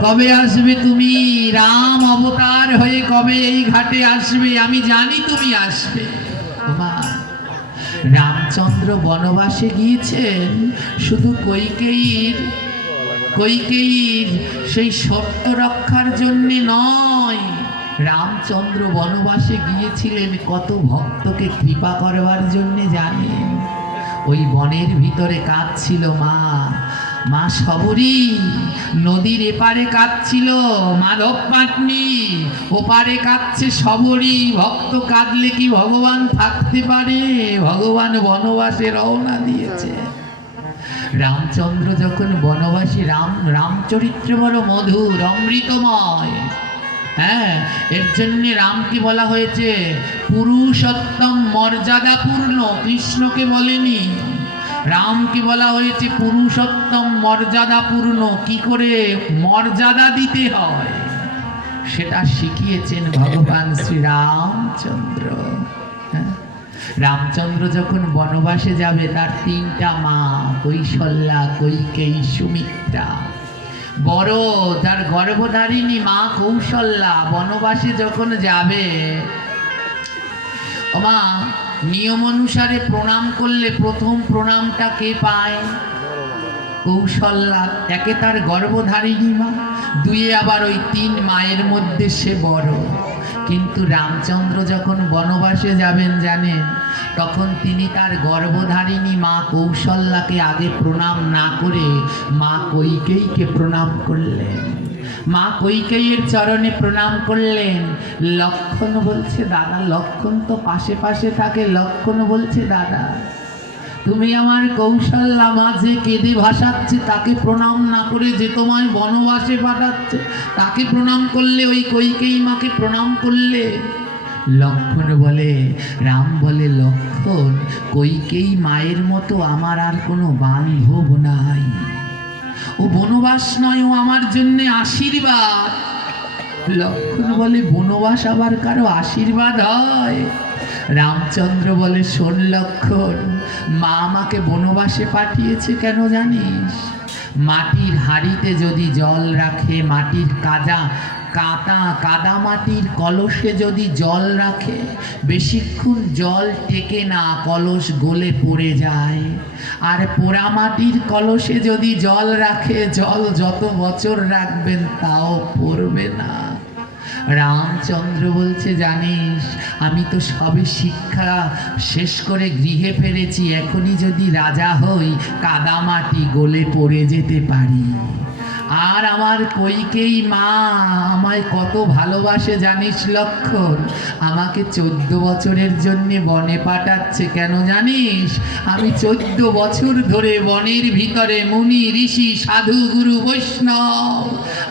কবে আসবে তুমি, রাম অবতার হয়ে কবে এই ঘাটে আসবে, আমি জানি তুমি আসবে। মা, রামচন্দ্র বনবাসে গিয়েছেন শুধু কৈকেয়ীর সেই সত্য রক্ষার জন্য নয়, রামচন্দ্র বনবাসে গিয়েছিলেন কত ভক্তকে কৃপা করবার জন্য জানেন। ওই বনের ভিতরে কাঁদছিল মা সবরী, নদীর এপারে কাঁদছিল মাধব পাটনি, ওপারে কাঁদছে সবরী। ভক্ত কাঁদলে কি ভগবান থাকতে পারে? ভগবান বনবাসে রওনা দিয়েছে। রামচন্দ্র যখন বনবাসী, রামচরিত্র বড় মধুর, অমৃতময়। হ্যাঁ, এর জন্য রামকে বলা হয়েছে পুরুষোত্তম, মর্যাদাপূর্ণ। কৃষ্ণকে বলেনি, রামকে বলা হয়েছে পুরুষোত্তম, মর্যাদাপূর্ণ। কি করে মর্যাদা দিতে হয় সেটা শিখিয়েছেন ভগবান শ্রী রামচন্দ্র। রামচন্দ্র যখন বনবাসে যাবে, তার 3টা মা, কৌশল্যা, কৈকেয়ী, সুমিত্রা। বড় তার গর্ভধারিণী মা কৌশল্যা বনবাসে যখন যাবে, মা নিয়ম অনুসারে প্রণাম করলে প্রথম প্রণামটা কে পায়? কৌশল্যা। একে তার গর্ভধারিণী মা, 2 আবার ওই 3 মায়ের মধ্যে সে বড়। কিন্তু রামচন্দ্র যখন বনবাসে যাবেন জানেন, তখন তিনি তার গর্ভধারিণী মা কৌশল্যাকে আগে প্রণাম না করে মা কৈকেয়ীকে প্রণাম করলেন। মা কৈকেয়ীর চরণে প্রণাম করলেন। লক্ষণ বলছে, দাদা, লক্ষণ তো পাশে পাশে থাকে। লক্ষণ বলছে, দাদা তুমি আমার কৌশল্যা মাঝে কেঁদে ভাসাচ্ছে, তাকে প্রণাম না করে যে তোমায় বনবাসে পাঠাচ্ছে তাকে প্রণাম করলে, ওই কৈকেয়ী মাকে প্রণাম করলে। লক্ষণ বলে, রাম বলে, লক্ষণ, কৈকেয়ী মায়ের মতো আমার আর কোনো বান্ধব নাই। ও বনবাস নয়, ও আমার জন্য আশীর্বাদ। লক্ষণ বলে, বনবাস আবার কারো আশীর্বাদ হয়? রামচন্দ্র বলে, শোন লক্ষণ, মা আমাকে বনবাসে পাঠিয়েছে কেন জানিস? মাটির হাঁড়িতে যদি জল রাখে, মাটির কাদা মাটির কলসে যদি জল রাখে, বেশিক্ষণ জল টেকে না, কলস গলে পড়ে যায়। আর পোড়া মাটির কলসে যদি জল রাখে, জল যত বছর রাখবেন তাও পড়বে না। রামচন্দ্র বলছে, জানিস আমি তো সবে শিক্ষা শেষ করে গৃহে ফিরেছি, এখনই যদি রাজা হই কাদামাটি গলে পড়ে যেতে পারি। আর আমার কইকেই মা আমায় কত ভালোবাসে জানিস লক্ষণ, আমাকে 14 বছরের জন্যে বনে পাঠাচ্ছে। কেন জানিস? আমি 14 বছর ধরে বনের ভিতরে মুনি ঋষি সাধু গুরু বৈষ্ণব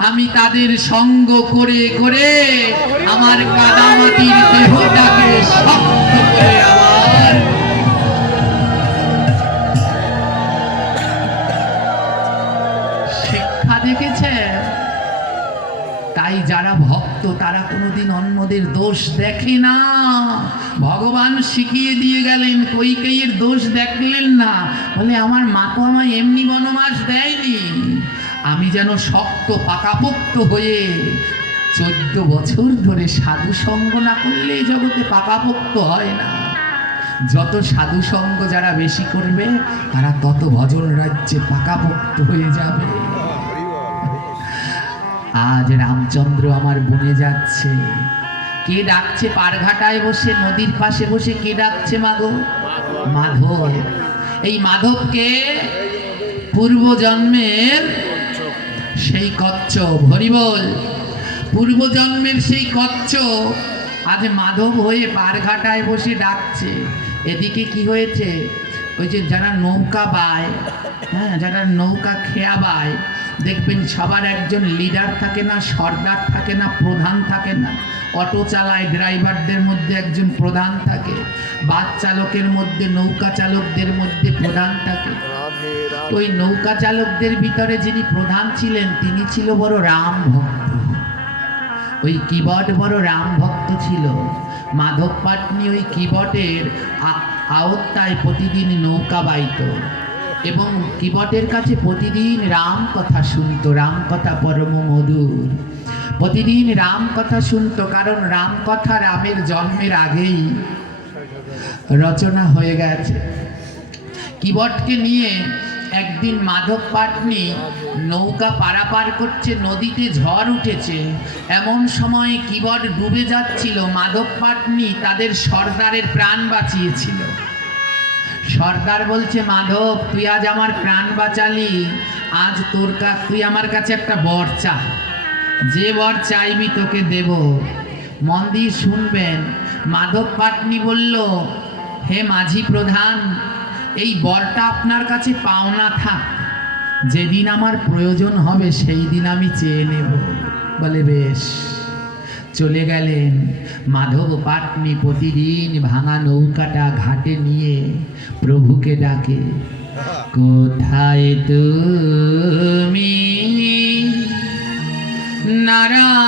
আমি তাদের সঙ্গ করে করে আমার কাদামাটির দেহটাকে শক্ত করে আমার শিক্ষা দেখেছে। তাই যারা ভক্ত তারা কোনোদিন অন্যদের দোষ দেখে না। ভগবান শিখিয়ে দিয়ে গেলেন, কইকেয়ীর দোষ দেখলেন না, বলে আমার মা তো আমায় এমনি বনবাস দেয়নি, আমি যেন শক্ত পাকাপোক্ত হয়ে 14 বছর ধরে সাধু সঙ্গ না করলে এই জগতে পাকাপোক্ত হয় না। যত সাধু সঙ্গ যারা বেশি করবে তারা তত ভজন রাজ্যে পাকাপোক্ত হয়ে যাবে। আজ রামচন্দ্র আমার বনে যাচ্ছে, কে ডাকছে? পারঘাটায় বসে নদীর পাশে বসে কে ডাকছে? মাধব। মাধব। এই মাধবকে পূর্বজন্মের সেই কচ্ছপ, হরি বল, পূর্বজন্মের সেই কচ্ছপ আজ মাধব হয়ে পারঘাটায় বসে ডাকছে। এদিকে কি হয়েছে? ওই যে যারা নৌকা বায়, হ্যাঁ, যারা নৌকা খেয়া বায়, দেখবেন সবার একজন লিডার থাকে না, সর্দার থাকে না, প্রধান থাকে না। অটো চালায় ড্রাইভারদের মধ্যে একজন প্রধান থাকে, বাস চালকের মধ্যে, নৌকা চালকদের মধ্যে প্রধান থাকে। ওই নৌকা চালকদের ভিতরে যিনি প্রধান ছিলেন তিনি ছিল বড় রাম ভক্ত। ওই কিবট বড় রাম ভক্ত ছিল। মাধব পাটনি ওই কিবটের আওতায় প্রতিদিন নৌকা বাইত এবং কিবটের কাছে প্রতিদিন রাম কথা শুনত। রাম কথা পরম মধুর, প্রতিদিন রাম কথা শুনত, কারণ রাম কথা রামের জন্মের আগেই রচনা হয়ে গেছে। কিবটকে নিয়ে একদিন মাধব পাটনি নৌকা পারাপার করছে, নদীতে ঝড় উঠেছে, এমন সময় কিবট ডুবে যাচ্ছিল। মাধব পাটনি তাদের সর্দারের প্রাণ বাঁচিয়েছিল। সর্দার বলছে, মাধব তুই আজ আমার প্রাণ বাঁচালি, আজ তুই আমার কাছে একটা বর চা, যে বর চাইবি তোকে দেব। মন দিয়ে শুনবেন। মাধব পাটনি বলল, হে মাঝি প্রধান, এই বরটা আপনার কাছে পাওনা থাক, যেদিন আমার প্রয়োজন হবে সেই দিন আমি চেয়ে নেব। বলে বেশ। চলে গেলেন। মাধব পাটনি প্রতিদিন ভাঙা নৌকাটা ঘাটে নিয়ে প্রভুকে ডাকে, কোথায় তুমি নারায়ণ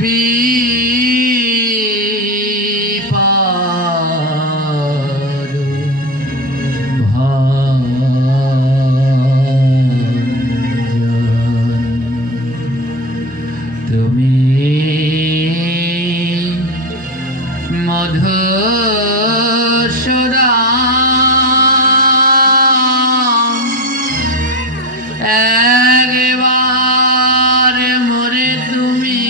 বিপদ ভঞ্জন, তুমি মধুসূদন, একবার মোরে তুমি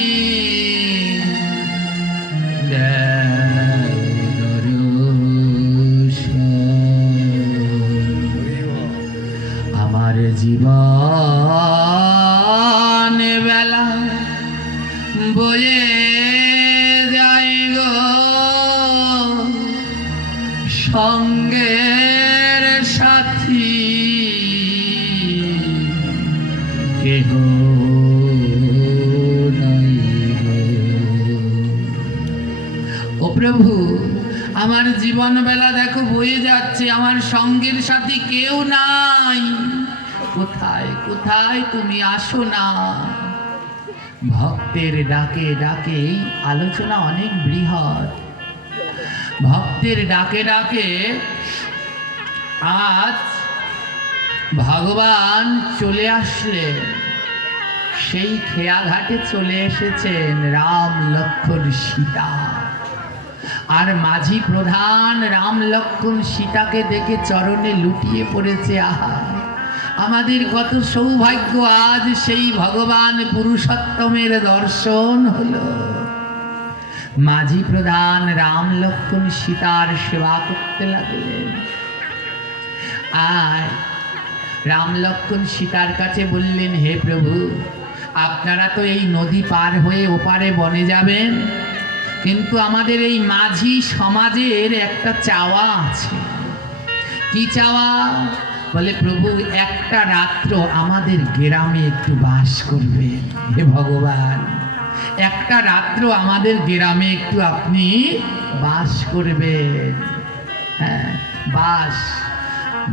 আমার জীবন বেলা বয়ে যাই গো, সঙ্গের সাথী কেহ নাই গো। ও প্রভু, আমার জীবন বেলা দেখো বয়ে যাচ্ছে, আমার সঙ্গের সাথী কেউ নাই, কোথায় কোথায় তুমি আসো না। ভক্তের ডাকে ডাকে, এই আলোচনা অনেক বৃহৎ। ভক্তের ডাকে ডাকে আজ ভগবান চলে আসলেন। সেই খেয়াঘাটে চলে এসেছেন রাম লক্ষ্মণ সীতা। আর মাঝি প্রধান রাম লক্ষ্মণ সীতাকে দেখে চরণে লুটিয়ে পড়েছে। আহা, আমাদের কত সৌভাগ্য, আজ সেই ভগবান পুরুষোত্তমের দর্শন হলো। মাঝি প্রধান রাম লক্ষ্মণ সীতার সেবা করতে লাগলেন। আর রাম লক্ষ্মণ সীতার কাছে বললেন, হে প্রভু, আপনারা তো এই নদী পার হয়ে ওপারে বনে যাবেন, কিন্তু আমাদের এই মাঝি সমাজের একটা চাওয়া আছে। কি চাওয়া? বলে, প্রভু একটা রাত্র আমাদের গ্রামে একটু বাস করবেন। হে ভগবান, একটা রাত্র আমাদের গ্রামে একটু আপনি বাস করবেন। হ্যাঁ, বাস,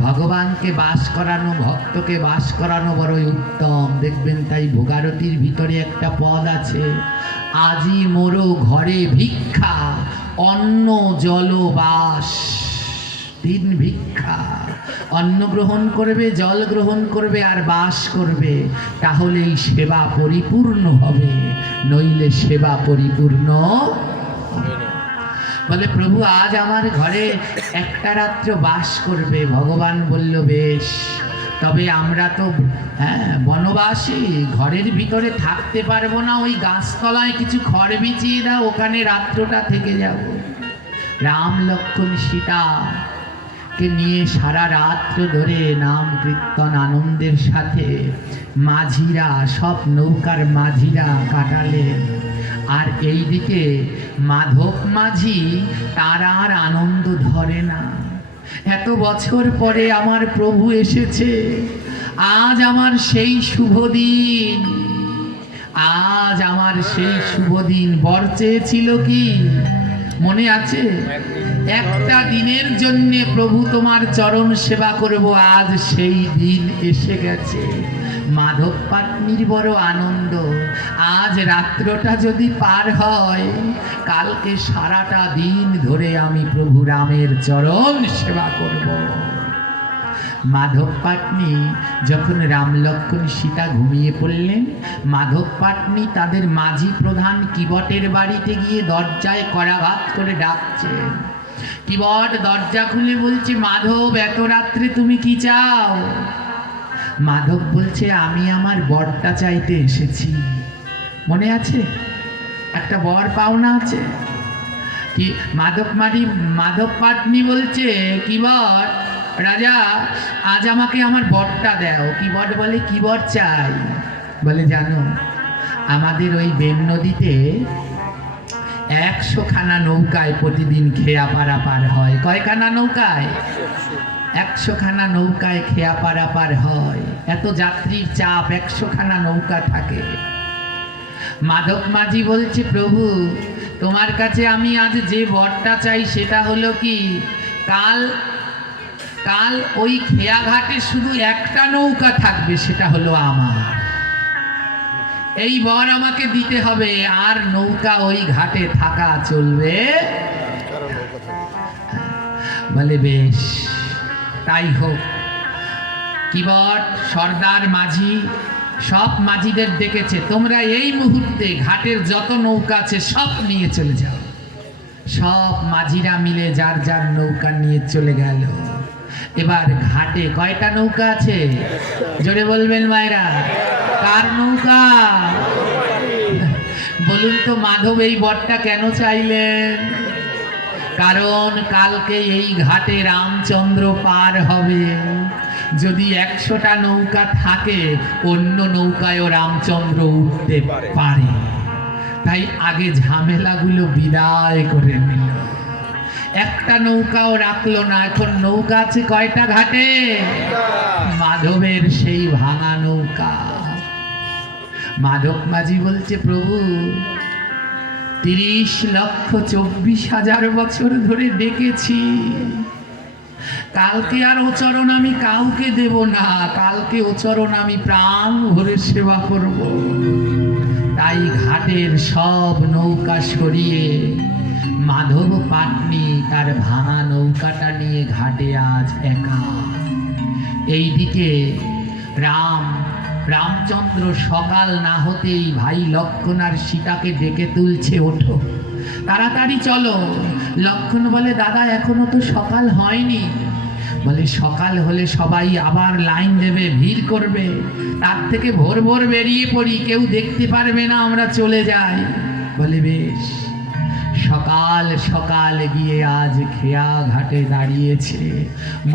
ভগবানকে বাস করানো, ভক্তকে বাস করানো বড়ই উত্তম। দেখবেন তাই ভোগারতির ভিতরে একটা পদ আছে, আজি মোরো ঘরে ভিক্ষা, অন্ন জল বাস। 3 ভিক্ষা, অন্ন গ্রহণ করবে, জল গ্রহণ করবে আর বাস করবে, তাহলেই সেবা পরিপূর্ণ হবে, নইলে সেবা পরিপূর্ণ হবে না। বলে, প্রভু আজ আমার ঘরে একটা রাত্র বাস করবে। ভগবান বলল, বেশ, তবে আমরা তো বনবাসী, ঘরের ভিতরে থাকতে পারবো না, ওই গাছতলায় কিছু খড় বিছিয়ে দাও, ওখানে রাত্রটা থেকে যাব। রাম লক্ষ্মণ সীতা কে নিয়ে সারা রাত্র ধরে নাম কীর্তন আনন্দের সাথে মাঝিরা, সব নৌকার মাঝিরা কাটালেন। আর এইদিকে মাধব মাঝি, তার আর আনন্দ ধরে না। এত বছর পরে আমার প্রভু এসেছে, আজ আমার সেই শুভ দিন, আজ আমার সেই শুভ দিন। বর চেয়েছিল কি মনে আছে? একটা দিনের জন্য প্রভু তোমার চরণ সেবা করব, আজ সেই দিন এসে গেছে। মাধব পাটনির বড় আনন্দ, আজ রাত্রটা যদি পার হয়, কালকে সারাটা দিন ধরে আমি প্রভু রামের চরণ সেবা করব। মাধব পাটনি যখন রাম লক্ষ্মণ সীতা ঘুমিয়ে পড়লেন, মাধব পাটনি তাদের মাঝি প্রধান কিবটের বাড়িতে গিয়ে দরজায় করাঘাত করে ডাকছেন। কিবট দরজা খুলে বলছে, মাধব, এত রাত্রে তুমি কি চাও? মাধব বলছে, আমি আমার বরটা চাইতে এসেছি। মনে আছে? একটা বর পাওনা আছে কি? মাধব পাটনি বলছে, কিবট রাজা, আজ আমাকে আমার বরটা দাও। কিবট বলে, কি বর চাই? বলে, জানো আমাদের ওই বেন নদীতে 100খানা নৌকায় প্রতিদিন খেয়া পারাপার হয়। কয়খানা নৌকায়? 100খানা নৌকায় খেয়া পারাপার হয়। এত যাত্রীর চাপ, 100খানা নৌকা থাকে। মাধব মাঝি বলছে, প্রভু তোমার কাছে আমি আজ যে বরটা চাই সেটা হলো কি, কাল ওই খেয়া ঘাটে শুধু একটা নৌকা থাকবে, সেটা হলো আমার। এই বর আমাকে দিতে হবে, আর নৌকা ওই ঘাটে থাকা চলবে। বলে, বেশ তাই হোক। কিবট সর্দার মাঝি সব মাঝিদের ডেকেছে, তোমরা এই মুহূর্তে ঘাটের যত নৌকা আছে সব নিয়ে চলে যাও। সব মাঝিরা মিলে যার যার নৌকা নিয়ে চলে গেল। এবার ঘাটে কয়টা নৌকা আছে? জোরে বলবেন মায়েরা, কার নৌকা? বলুন তো মাধব এই বরটা কেন চাইলেন? কারণ কালকে এই ঘাটে রামচন্দ্র পার হবে। যদি 100টা নৌকা থাকে, অন্য নৌকায়ও রামচন্দ্র উঠতে পারে, তাই আগে ঝামেলাগুলো বিদায় করে নিল। একটা নৌকাও রাখলো না। এখন নৌকা আছে কয়টা ঘাটে? মাধবের সেই ভাঙা নৌকা। মাধব মাঝি বলছে, প্রভু 30,24,000 বছর ধরে ডেকেছি, কালকে আর ওচরণ আমি কাউকে দেব না, কালকে ওচরণ আমি প্রাণ ভরে সেবা করব। তাই ঘাটের সব নৌকা সরিয়ে মাধব পাটনি তার ভাঙা নৌকাটা নিয়ে ঘাটে আজ একা। এইদিকে রামচন্দ্র সকাল না হতেই ভাই লক্ষ্মণ আর সীতাকে ডেকে তুলছে, ওঠো তাড়াতাড়ি চলো। লক্ষ্মণ বলে, দাদা এখনো তো সকাল হয়নি, বলে সকাল হলে সবাই আবার লাইন দেবে, ভিড় করবে, তার থেকে ভোর ভোর বেরিয়ে পড়ি, কেউ দেখতে পারবে না, আমরা চলে যাই। বলে বেশ। সকাল সকাল গিয়ে আজ খেয়া ঘাটে দাঁড়িয়েছে।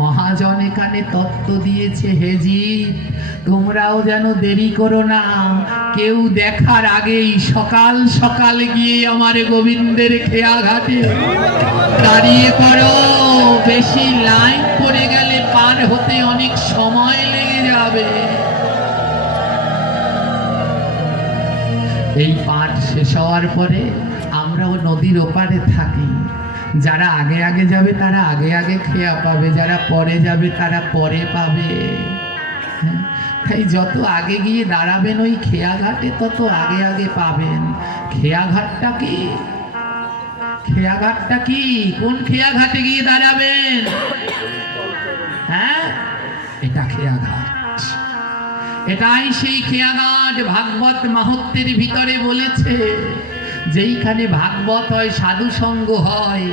মহাজন এখানে তত্ত্ব দিয়েছে, হেজি তোমরাও যেন দেরি করো না, কেউ দেখার আগেই সকাল সকাল গিয়ে আমার গোবিন্দের খেয়া ঘাটে দাঁড়িয়ে পড়ো। বেশি লাইন পড়ে গেলে পার হতে অনেক সময় লেগে যাবে। এই পাঠ শেষ হওয়ার পরে আমরাও নদীর ওপারে থাকি। যারা আগে আগে যাবে তারা আগে আগে খেয়া পাবে, যারা পরে যাবে তারা পরে পাবে। হ্যাঁ, তাই যত আগে গিয়ে দাঁড়াবেন ওই খেয়া ঘাটে তত আগে আগে পাবেন। খেয়া ঘাটটা কি? খেয়া ঘাটটা কি? কোন খেয়া ঘাটে গিয়ে দাঁড়াবেন? হ্যাঁ, এটা খেয়া ঘাট। এটাই সেই খেয়াঘাট। ভাগবত মাহাত্ম্যের ভিতরে বলেছে, যেইখানে ভাগবত হয়, সাধু সঙ্গ হয়,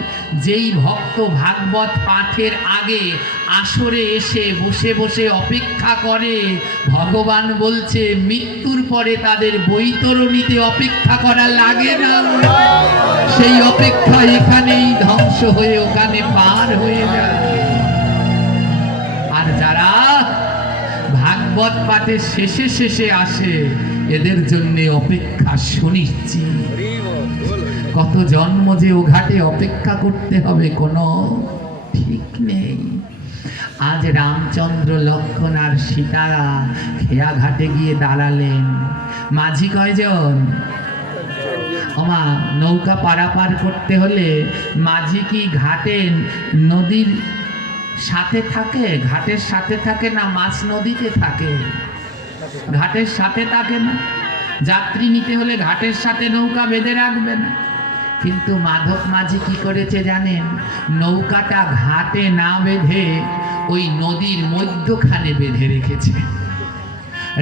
যেই ভক্ত ভাগবত পাঠের আগে আসরে এসে বসে বসে অপেক্ষা করে, ভগবান বলছে মৃত্যুর পরে তাদের বৈতরণীতে অপেক্ষা করা লাগে না। সেই অপেক্ষা এখানেই ধ্বংস হয়ে ওখানে পার হয়ে যায়। আর যারা ভাগবত পাঠের শেষে শেষে আসে, এদের জন্য অপেক্ষা সুনিশ্চিত। কত জন্ম যে ও ঘাটে অপেক্ষা করতে হবে কোনো ঠিক নেই। আজ রামচন্দ্র, লক্ষ্মণ আর সীতা খেয়া ঘাটে গিয়ে দাঁড়ালেন। মাঝি কয়জন? ওমা, নৌকা পারাপার করতে হলে মাঝি কি ঘাটে নদীর সাথে থাকে? ঘাটের সাথে থাকে না মাছ নদীতে থাকে? ঘাটের সাথে থাকে না। যাত্রী নিতে হলে ঘাটের সাথে নৌকা বেঁধে রাখবে না। কিন্তু মাধব মাঝি কি করেছে জানেন? নৌকাটা ঘাটে না বেঁধে ওই নদীর মধ্যখানে বেঁধে রেখেছে।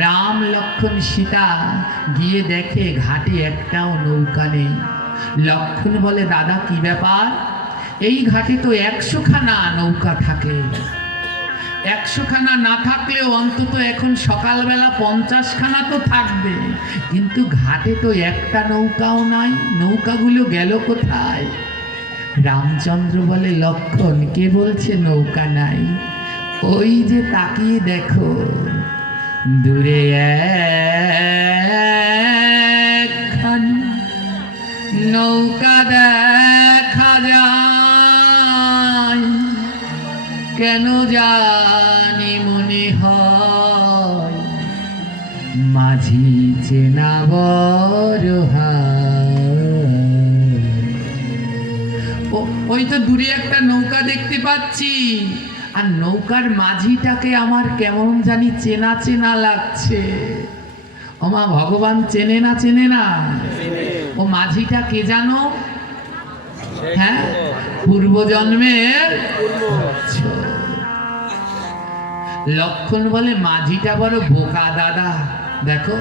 রাম, লক্ষ্মণ, সীতা গিয়ে দেখে ঘাটে একটাও নৌকা নেই। লক্ষ্মণ বলে, দাদা কি ব্যাপার? এই ঘাটে তো 100 খানা নৌকা থাকে। 100 খানা না থাকলেও অন্তত এখন সকালবেলা 50 খানা তো থাকবে, কিন্তু ঘাটে তো একটা নৌকাও নাই। নৌকাগুলো গেল কোথায়? রামচন্দ্র বলে, লক্ষ্মণ কে বলছে নৌকা নাই? ওই যে তাকিয়ে দেখো, দূরে একখানি নৌকা দেখা যায়। কেন জানি মনে হয় মাঝি চেনা বড় হয়। ওই তো দূরে একটা নৌকা দেখতে পাচ্ছি, আর নৌকার মাঝিটাকে আমার কেমন জানি চেনা চেনা লাগছে। ওমা, ভগবান চেনে না? চেনে না? ও মাঝিটা কে জানো? হ্যাঁ, পূর্বজন্মের। লক্ষ্মণ বলে, মাঝিটা বড় বোকা দাদা। দেখো,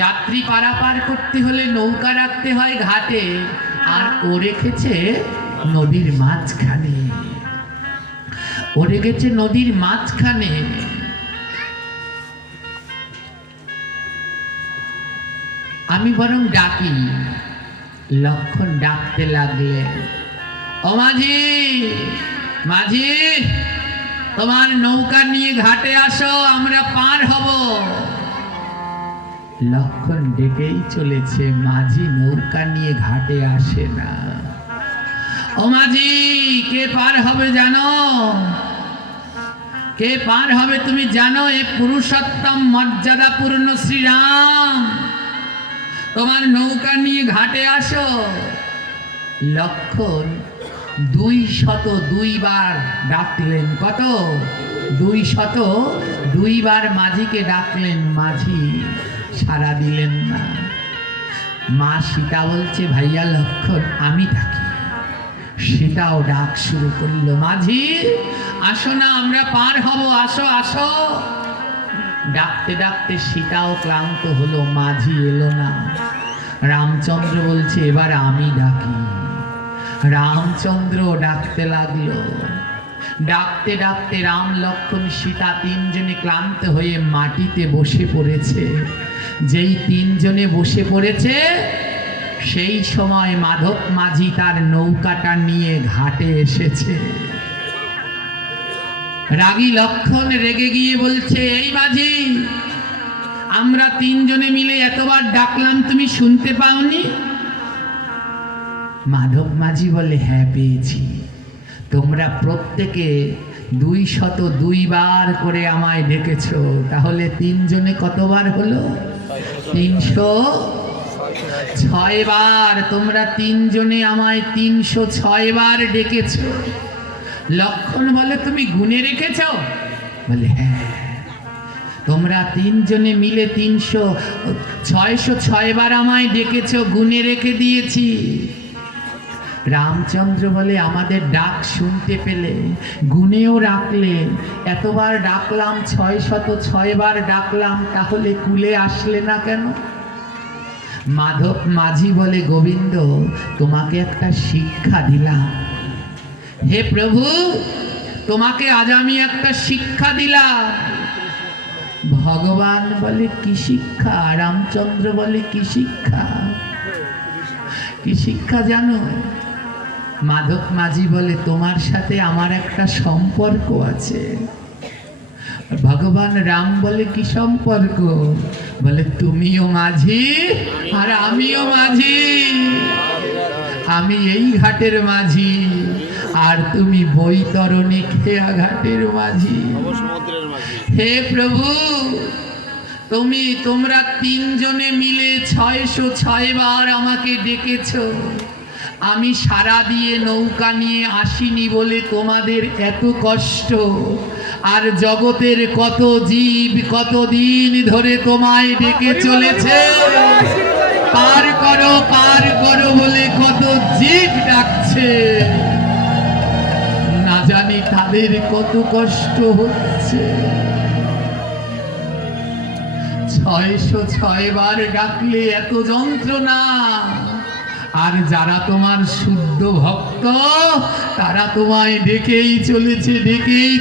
যাত্রী পারাপার করতে হলে নৌকা রাখতে হয় ঘাটে, আর ও রেখেছে নদীর মাঝখানে। ও রেখেছে নদীর মাঝখানে। আমি বরং ডাকি। লক্ষ্মণ ডাকতে লাগলে, ও মাঝি, মাঝি তোমার নৌকা নিয়ে ঘাটে আসো, আমরা পার হব। লক্ষ্মণ ডেকেই চলেছে, মাঝি নৌকা নিয়ে ঘাটে আসে না। ও মাঝি, কে পার হবে জানো? কে পার হবে তুমি জানো? এ পুরুষোত্তম মর্যাদাপূর্ণ শ্রীরাম। তোমার নৌকা নিয়ে ঘাটে আসো। লক্ষ্মণ 202 বার ডাকলেন। কত? 202 বার মাঝিকে ডাকলেন, মাঝি সাড়া দিলেন না। মা সীতা বলছে, ভাইয়া লক্ষ্মণ আমি ডাকি। সীতাও ডাক শুরু করলো, মাঝি আসো না, আমরা পার হব, আসো আসো। ডাকতে ডাকতে সীতাও ক্লান্ত হলো, মাঝি এলো না। রামচন্দ্র বলছে, এবার আমি ডাকি। রামচন্দ্র ডাকতে লাগলো, ডাকতে ডাকতে রাম লক্ষ্মণ সীতা তিনজনে ক্লান্ত হয়ে মাটিতে বসে পড়েছে। যেই তিনজনে বসে পড়েছে সেই সময় মাধব মাঝি তার নৌকাটা নিয়ে ঘাটে এসেছে। রাগী লক্ষণ রেগে গিয়ে বলছে, এই মাঝি, আমরা তিনজনে মিলে এতবার ডাকলাম, তুমি শুনতে পাওনি? মাধব মাঝি বলে, হ্যাঁ পেয়েছি। তোমরা প্রত্যেকে 202 বার করে আমায় ডেকেছো, তাহলে তিনজনে কতবার হলো? 306 বার। তোমরা তিনজনে আমায় 306 বার ডেকেছো। লক্ষণ বলে, তুমি গুনে রেখেছো? বলে, হ্যাঁ। তোমরা তিনজনে মিলে 606 বার আমায় ডেকেছো, গুনে রেখে দিয়েছি। রামচন্দ্র বলে, আমাদের ডাক শুনতে পেলে গুনেও রাখলে, এতবার ডাকলাম, 606 বার ডাকলাম, তাহলে কুলে আসলে না কেন? মাধব মাঝি বলে, গোবিন্দ, তোমাকে একটা শিক্ষা দিলাম। হে প্রভু, তোমাকে আজ আমি একটা শিক্ষা দিলাম। ভগবান বলে, কি শিক্ষা? রামচন্দ্র বলে, কি শিক্ষা? কি শিক্ষা জানো? মাধব মাঝি বলে, তোমার সাথে আমার একটা সম্পর্ক আছে। ভগবান রাম বলে, কি সম্পর্ক? বলে, তুমিও মাঝি আর আমিও মাঝি। আমি এই ঘাটের মাঝি আর তুমি বৈতরণী খেয়া ঘাটের মাঝি। হে প্রভু, তোমরা তিনজনে মিলে 606 বার আমাকে ডেকেছো। আমি সারা দিয়ে নৌকা নিয়ে আসিনি বলে তোমাদের এত কষ্ট। আর জগতের কত জীব কতদিন ধরে তোমায় ডেকে চলেছে, পার করো বলে কত জীব ডাকছে। না জানি তাদের কত কষ্ট হচ্ছে। 606 বার ডাকলে এত যন্ত্রণা। আর যারা তোমার শুদ্ধ ভক্ত, তারা তোমায় ডেকেই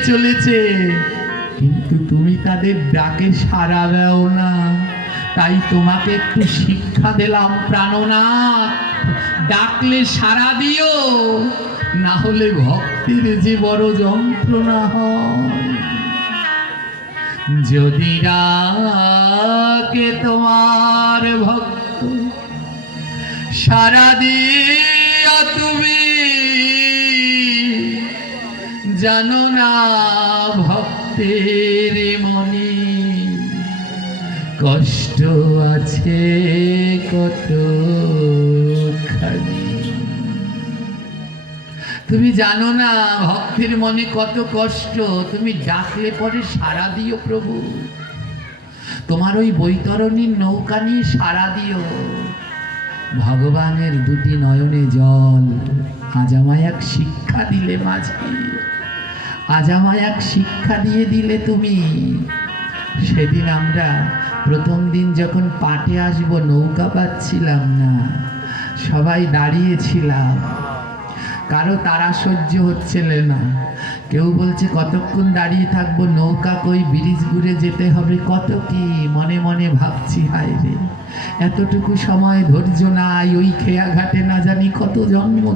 চলেছে, কিন্তু তুমি তাদের ডাকে সাড়া দাও না। তাই তোমাকে একটু শিক্ষা দিলাম, প্রাণনাথ, ডাকলে সাড়া দিও, না হলে ভক্তির যে বড় যন্ত্রণা হয়। যদি ডাকে তোমার ভক্ত, সারা দিয়া তুমি জানো না ভক্তের মনে কষ্ট আছে কতখানি। তুমি জানো না ভক্তের মনে কত কষ্ট। তুমি ডাকলে পরে সাড়া দিও প্রভু, তোমার ওই বৈতরণীর নৌকা নিয়ে সাড়া দিও। ভগবানের দুটি নয়নে জল। আজ আমায় এক শিক্ষা দিলে মাঝি, আজ আমায় এক শিক্ষা দিয়ে দিলে তুমি। সেদিন আমরা প্রথম দিন যখন পাটে আসবো, নৌকা পাচ্ছিলাম না, সবাই দাঁড়িয়েছিলাম। কারো তারা সহ্য হচ্ছিল না। কেউ বলছে কতক্ষণ দাঁড়িয়ে থাকবো, নৌকা কই, ব্রিজ ঘুরে যেতে হবে, কত কি মনে মনে ভাবছি। হায় রে, এতটুকু সময় ধৈর্য নাই, ওই খেয়া ঘাটে না জানি কত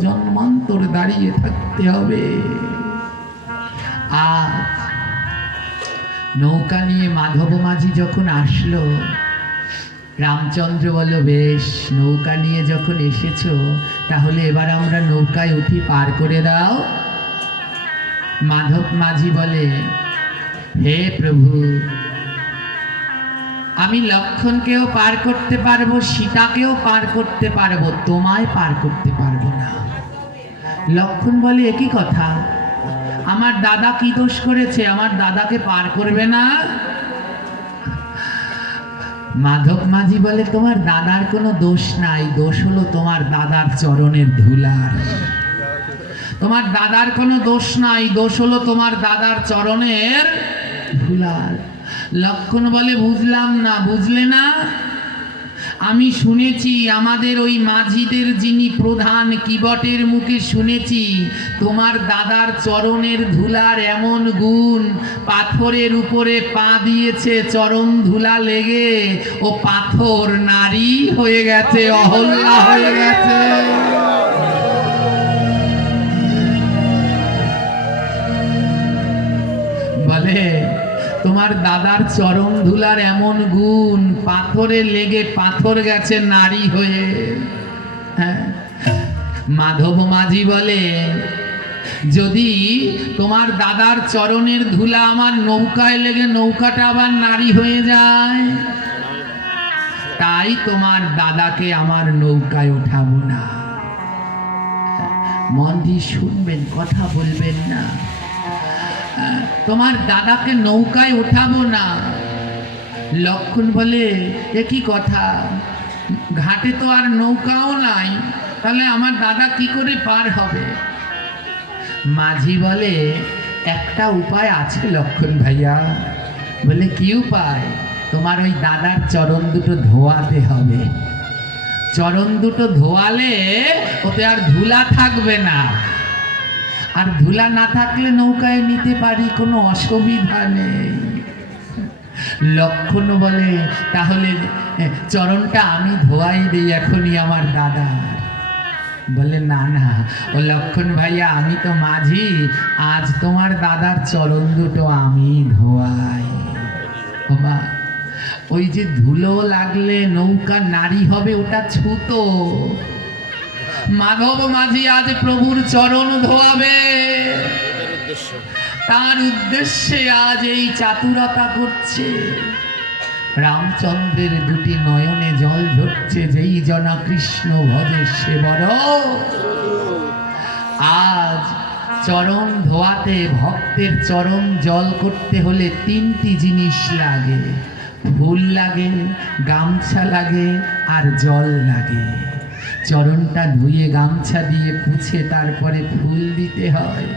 জন্মান্তর দাঁড়িয়ে থাকতে হবে। আর নৌকা নিয়ে মাধব মাঝি যখন আসলো, রামচন্দ্র বলল, বেশ, নৌকা নিয়ে যখন এসেছো, তাহলে এবার আমরা নৌকায় উঠি, পার করে দাও। মাধব মাঝি বলে, হে প্রভু, আমি লক্ষণকেও পার করতে পারবো, সীতাকেও পার করতে পারবো, তোমায় পার করতে পারবো না। লক্ষণ বলে, একই কথা, আমার দাদা কি দোষ করেছে, আমার দাদাকে পার করবে না? মাধব মাঝি বলে, তোমার দাদার কোনো দোষ নাই, দোষ হলো তোমার দাদার চরণের ধুলার। তোমার দাদার কোনো দোষ নাই, দোষ হলো তোমার দাদার চরণের ধুলার। লক্ষণ বলে, বুঝলাম না। বুঝলে না? আমি শুনেছি আমাদের ওই মাঝিদের যিনি প্রধান কিবটের মুখে শুনেছি তোমার দাদার চরণের ধুলার এমন গুণ, পাথরের উপরে পা দিয়েছে চরণ ধুলা লেগে ও পাথর নারী হয়ে গেছে, অহল্যা হয়ে গেছে। বলে তোমার দাদার চরণ ধুলার এমন গুণ, পাথরে লেগে পাথর গেছে নারী হয়ে। হ্যাঁ, মাধব মাঝি বলে যদি তোমার দাদার চরণের ধুলা আমার নৌকায় লেগে নৌকাটা আবার নারী হয়ে যায়, তাই তোমার দাদাকে আমার নৌকায় ওঠাবো না। মন দিয়ে শুনবেন, কথা বলবেন না। তোমার দাদাকে নৌকায় ওঠাবো না। লক্ষণ বলে এ কি কথা, ঘাটে তো আর নৌকাও নাই, তাহলে আমার দাদা কি করে পার হবে? মাঝি বলে একটা উপায় আছে লক্ষণ ভাইয়া। বলে কি উপায়? তোমার ওই দাদার চরণ দুটো ধোয়াতে হবে। চরণ দুটো ধোয়ালে ওতে আর ধুলা থাকবে না, আর ধুলা না থাকলে নৌকায় নিতে পারি, কোনো অসুবিধা নেই। লক্ষণ বলে তাহলে চরণটা আমি ধোয়াই দিই এখনই আমার দাদা। বলে না না ও লক্ষণ ভাইয়া, আমি তো মাঝি, আজ তোমার দাদার চরণ দুটো আমি ধোয়াই। বাবা, ওই যে ধুলো লাগলে নৌকা নারী হবে ওটা ছুতো। মাধব মাঝি আজ প্রভুর চরণ ধোয়াবে, তার উদ্দেশ্যে আজ এই চাতুরতা করছে। রামচন্দ্রের দুটি নয়নে জল ঝরছে, যেই জনা কৃষ্ণ ভজে সে বড়। আজ চরণ ধোয়াতে, ভক্তের চরণ জল করতে হলে তিনটি জিনিস লাগে, ফুল লাগে, গামছা লাগে, আর জল লাগে। চরণটা ধুয়ে গামছা দিয়ে পুছে তারপরে ফুল দিতে হয়।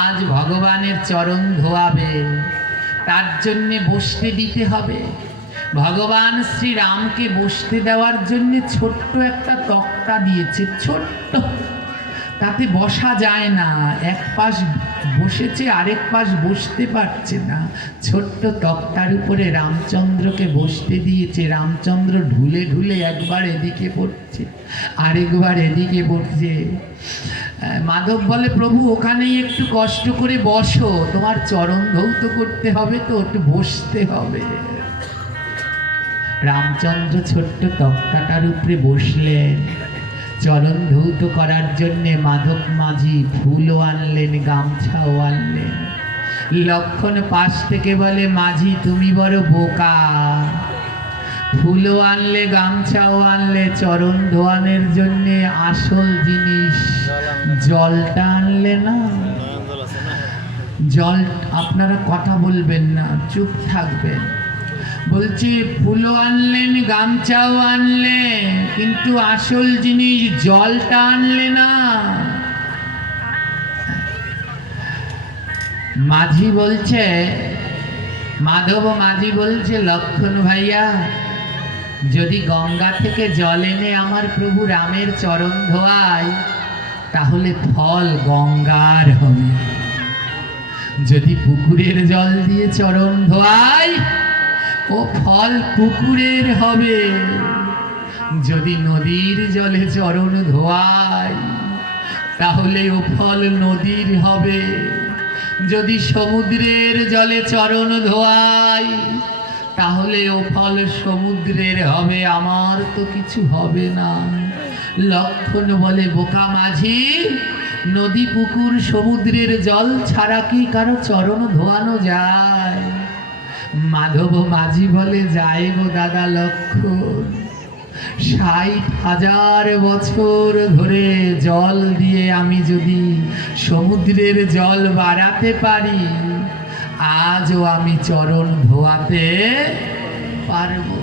আজ ভগবানের চরণ ধোয়াবে, তার জন্যে বসতে দিতে হবে। ভগবান শ্রীরামকে বসতে দেওয়ার জন্যে ছোট্ট একটা তক্তা দিয়েছে, ছোট্ট, তাতে বসা যায় না। এক পাশ বসেছে, আরেক পাশ বসতে পারছে না। ছোট্ট তক্তার উপরে রামচন্দ্রকে বসতে দিয়েছে। রামচন্দ্র ঢুলে ঢুলে একবার এদিকে পড়ছে, আরেকবার এদিকে পড়ছে। মাধব বলে প্রভু ওখানেই একটু কষ্ট করে বসো, তোমার চরণ ধৌত করতে হবে তো, একটু বসতে হবে। রামচন্দ্র ছোট্ট তক্তাটার উপরে বসলেন। চরণ ধৌত করার জন্যে মাধব মাঝি ফুলও আনলেন, গামছাও আনলেন। লক্ষণ পাশ থেকে বলে মাঝি তুমি বড় বোকা, ফুলও আনলে, গামছাও আনলে, চরণ ধোয়ানোর জন্যে আসল জিনিস জলটা আনলে না। জল, আপনারা কথা বলবেন না, চুপ থাকবেন। বলছি ফুলও আনলেন, গামছাও আনলে, কিন্তু আসল জিনিস জলটা আনলে না। মাঝি বলছে, মাধব মাঝি বলছে লক্ষণ ভাইয়া, যদি গঙ্গা থেকে জল এনে আমার প্রভু রামের চরণ ধোয়াই, তাহলে ফল গঙ্গার হবে। যদি পুকুরের জল দিয়ে চরণ ধোয়াই, ও ফল পুকুরের হবে। যদি নদীর জলে চরণ ধোয়াই, তাহলে ও ফল নদীর হবে। যদি সমুদ্রের জলে চরণ ধোয়াই, তাহলে ও ফল সমুদ্রের হবে, আমার তো কিছু হবে না। লক্ষণ বলে বোকা মাঝি, নদী পুকুর সমুদ্রের জল ছাড়া কি কারো চরণ ধোয়ানো যায়? মাধব মাঝি বলে যায় গো দাদা লক্ষণ, 60,000 বছর ধরে জল দিয়ে আমি যদি সমুদ্রের জল বাড়াতে পারি, আজও আমি চরণ ধোয়াতে পারবো।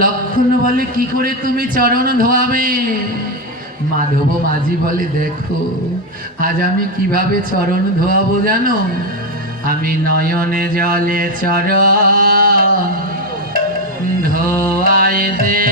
লক্ষণ বলে কি করে তুমি চরণ ধোয়াবে? মাধব মাঝি বলে দেখো আজ আমি কিভাবে চরণ ধোয়াবো জানো? আমি নয়নে জলে চরণ ধোয়াই দে